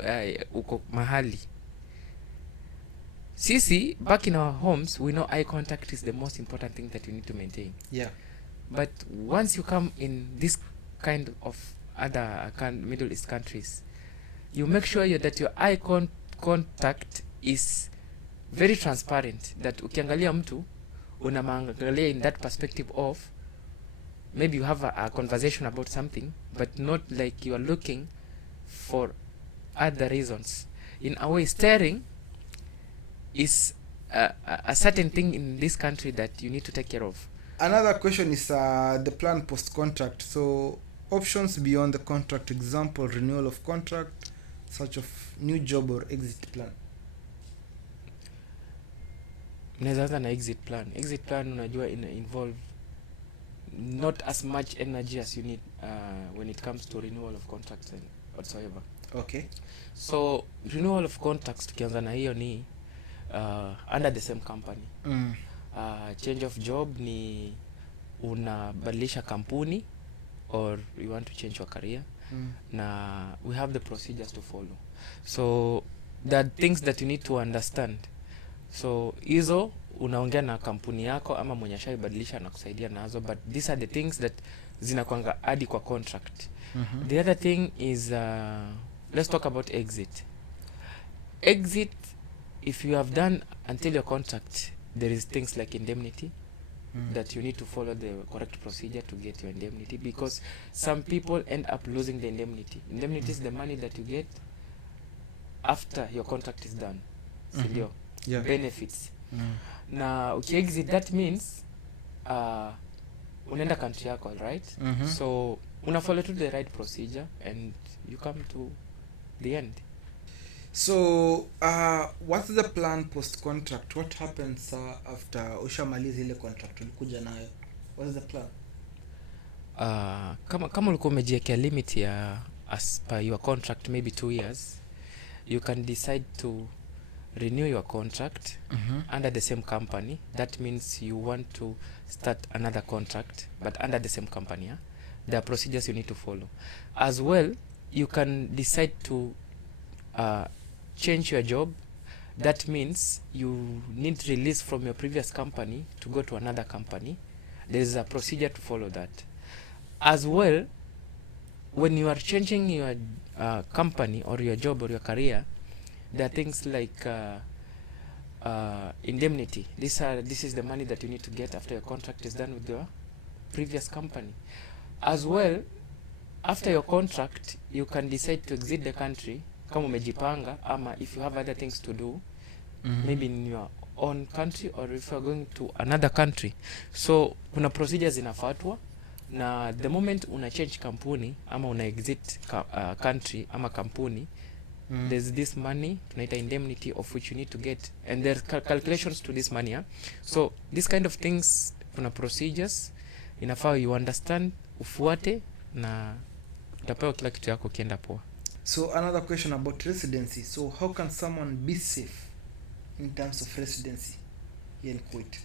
uko mahali. Sisi, back in our homes, we know eye contact is the most important thing that you need to maintain. Yeah. But once you come in this kind of other Middle East countries, you make sure that your eye contact is very transparent, that ukiangalia mtu unamwangalia in that perspective of maybe you have a conversation about something, but not like you are looking for other reasons. In a way, staring is a certain thing in this country that you need to take care of. Another question is the plan post-contract. So options beyond the contract, example, renewal of contract, such of new job or exit plan. Unaweza na exit plan. Exit plan unajua involve not as much energy as you need when it comes to renewal of contracts and whatsoever. Okay. So renewal of contracts tukianza na hiyo ni under the same company. Change of job ni unabadilisha kampuni, or you want to change your career. Na we have the procedures to follow. So there are things that you need to understand. So hizo unaongea na kampuni yako ama mwenye ashaibadilisha na kusaidia nazo, but these are the things that zinakwanga hadi kwa contract. The other thing is let's talk about exit. Exit, if you have done until your contract, there is things like indemnity that you need to follow the correct procedure to get your indemnity, because some people end up losing the indemnity. Indemnity is the money that you get after your contract is done. Sindio? Yeah. Benefits. Na ukiexit, that means unaenda country yako, right? So una follow to the right procedure and you come to the end. So what's the plan post contract? What happens after ushamaliza ile contract ulikuja nayo? What's the plan? Kama ulikuwa umejiwekea limit ya as per your contract maybe 2 years, you can decide to renew your contract under the same company. That means you want to start another contract but under the same company. There are procedures you need to follow. As well, you can decide to change your job. That means you need release from your previous company to go to another company. There's a procedure to follow that. As well, when you are changing your company or your job or your career, there are things like indemnity. This is the money that you need to get after your contract is done with your previous company. As well, after your contract, you can decide to exit the country kama umejipanga, ama if you have other things to do, maybe in your own country or if you are going to another country. So kuna procedures zinafuatwa, na the moment una change kampuni ama una exit country ama kampuni, there's this money tunaita indemnity of which you need to get, and there's calculations to this money. So this kind of things, kuna procedures inafaa you understand, ufuate, na utapewa kila kitu yako kienda poa. So another question about residency. So how can someone be safe in terms of residency here in Kuwait?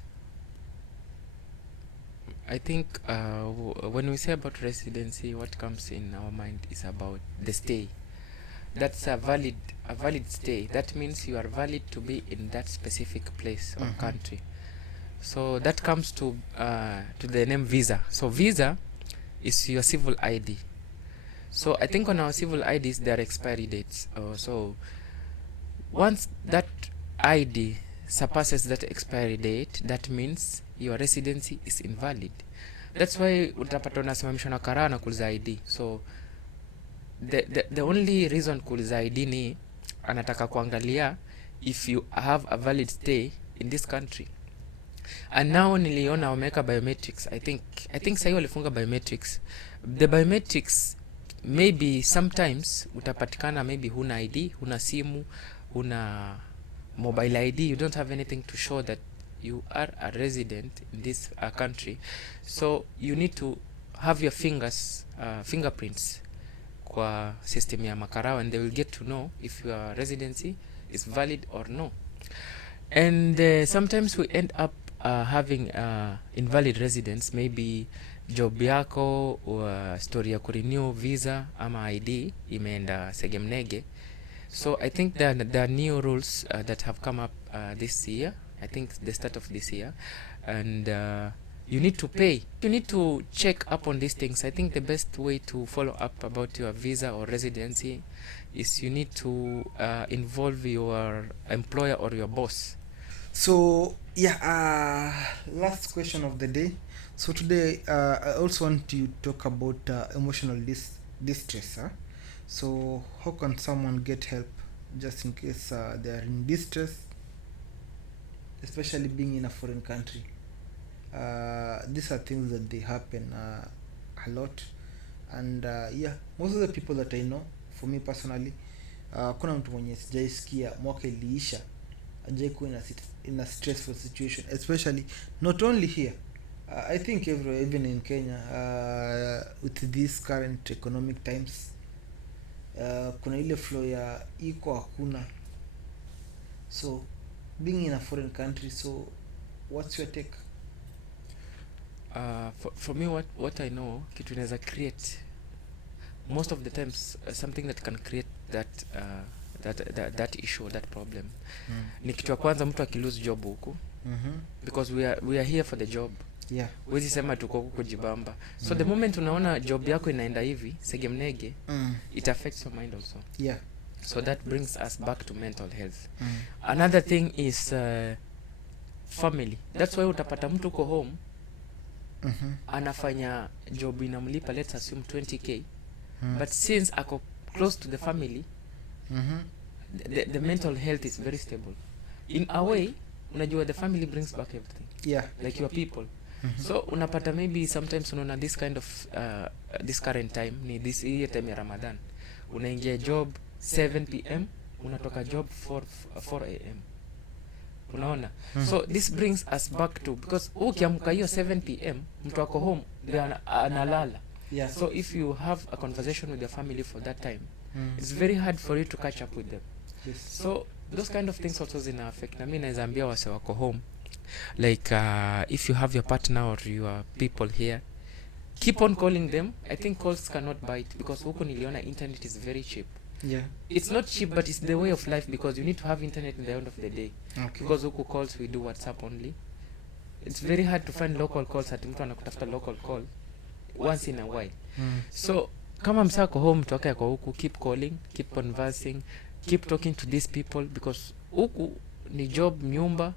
I think when we say about residency, what comes in our mind is about the stay. That's a valid stay. That means you are valid to be in that specific place or country. So that comes to the name visa. So visa is your civil ID. So I think on our civil IDs there are expiry dates. So once that ID surpasses that expiry date, that means your residency is invalid. That's why utapata unasimamishwa na karaa na kuuliza ID. So the only reason kuuliza ID ni anataka kuangalia if you have a valid stay in this country. And now niliona wameka biometrics. I think sahi walifunga biometrics. The biometrics, maybe sometimes utapatikana maybe huna ID, huna simu, huna mobile ID, you don't have anything to show that you are a resident in this country. So you need to have your fingerprints kwa system ya makarao, and they will get to know if your residency is valid or no. And sometimes we end up having invalid residence, maybe job yako or story ya kurenew visa ama ID imeenda segemnege. So I think there are new rules that have come up this year. I think the start of this year, and you need to pay. You need to check up on these things. I think the best way to follow up about your visa or residency is you need to involve your employer or your boss. So yeah, last question of the day. So today I also want to talk about emotional distress. So how can someone get help just in case they are in distress, especially being in a foreign country? These are things that they happen a lot, and yeah, most of the people that I know, for me personally, kuna mtu mwenye sijaisikia mwaka iliisha ajai kuwa in a stressful situation, especially not only here, I think everywhere, even in Kenya, with these current economic times, kuna ile flow ya iko hakuna. So being in a foreign country, so what's your take? For me, what I know, kitu inaweza create most of the times something that can create that that issue, that problem. Ni kitu ya kwanza mtu akilose job huku, because we are here for the job. Yeah. Wezi sema tuko huku kujibamba. So the moment unaona job yako inaenda hivi segemnege, it affects your mind also. Yeah. So that brings us back to mental health. Another thing is family. That's why utapata mtu uko home anafanya job inamlipa, let's assume 20k, but since ako close to the family, the mental health is very stable. In a way, unajua the family brings back everything. Yeah. Like your people. So unapata maybe sometimes unaona this kind of this current time ni this hii time ya Ramadan, unaingia job 7 pm, unatoka job 4 am. Unaona? So this brings us back to, because ukiamka hiyo 7 pm mtu wako home ndio analala. Yeah. So if you have a conversation with your family for that time, it's very hard for you to catch up with them. Yes. So those kind of things also zina affect. Na mimi naweza ambia wase wako home, like if you have your partner or your people here, keep on calling them. I think calls cannot bite, because huko niliona internet is very cheap. Yeah. It's not cheap, but it's the way of life, because you need to have internet in the end of the day. Okay. Because huko calls we do WhatsApp only. It's very hard to find local calls, ati mtu anakutafuta local call once in a while. So kama msako home toka kwa huku, keep calling, keep conversing, keep talking to these people, because huku ni job, nyumba,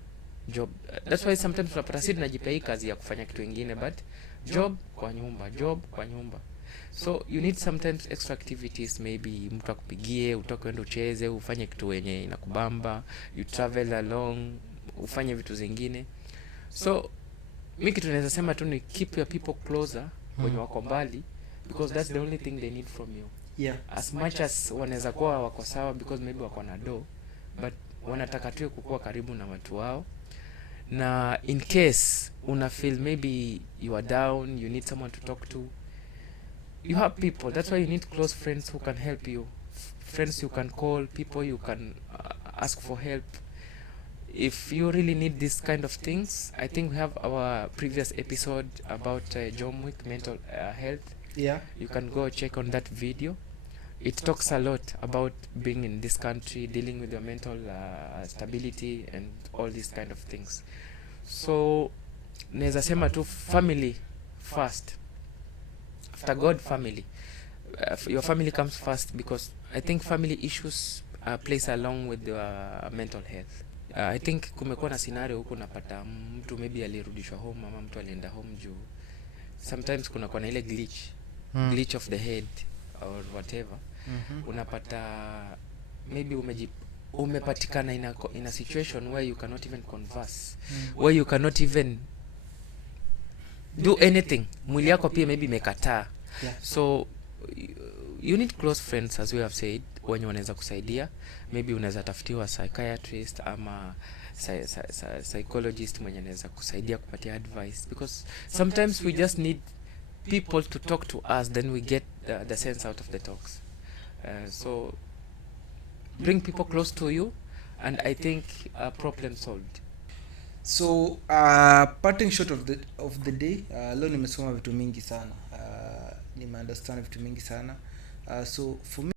job. That's why sometimes tunapata sisi tunajipea hii kazi ya kufanya kitu kingine, but job kwa nyumba, job kwa nyumba. So you need sometimes extra activities, maybe mtu akupigie, utoke uende ucheze, ufanye kitu wenye inakubamba, you travel along, ufanye vitu zingine. So mimi kitu naweza sema tu ni keep your people closer when wako mbali, because that's the only thing they need from you. Yeah. As much as wanaweza kuwa wako sawa because maybe wako na do, but wanataka tu kukua karibu na watu wao. Na in case una feel maybe you are down, you need someone to talk to, you have people. That's why you need close friends who can help you, friends you can call, people you can ask for help. If you really need this kind of things, I think we have our previous episode about John with mental health. Yeah. You can go check on that video. It talks a lot about being in this country, dealing with your mental stability and all these kind of things. So naweza sema tu family first, after God, family. Your family comes first, because I think family issues plays along with your mental health. I think kumekuwa na scenario huko napata mtu maybe alirudishwa home ama mtu alienda home juu sometimes kuna kwa na ile glitch of the head or whatever. Unapata maybe umepatikana in a situation where you cannot even converse, where you cannot even do anything. Mwili yako pia maybe imekataa. Yeah. So you need close friends, as we have said, wenye wanaweza kusaidia. Maybe unaweza tafutiwa psychiatrist ama psychologist mwenye anaweza kusaidia kupatia advice, because sometimes we just need people to talk to us, then we get the sense out of the talks. So bring people close to you, and I think problem solved. So parting shot of the day, leo nimesoma vitu mingi sana, nimeunderstand vitu mingi sana, so for me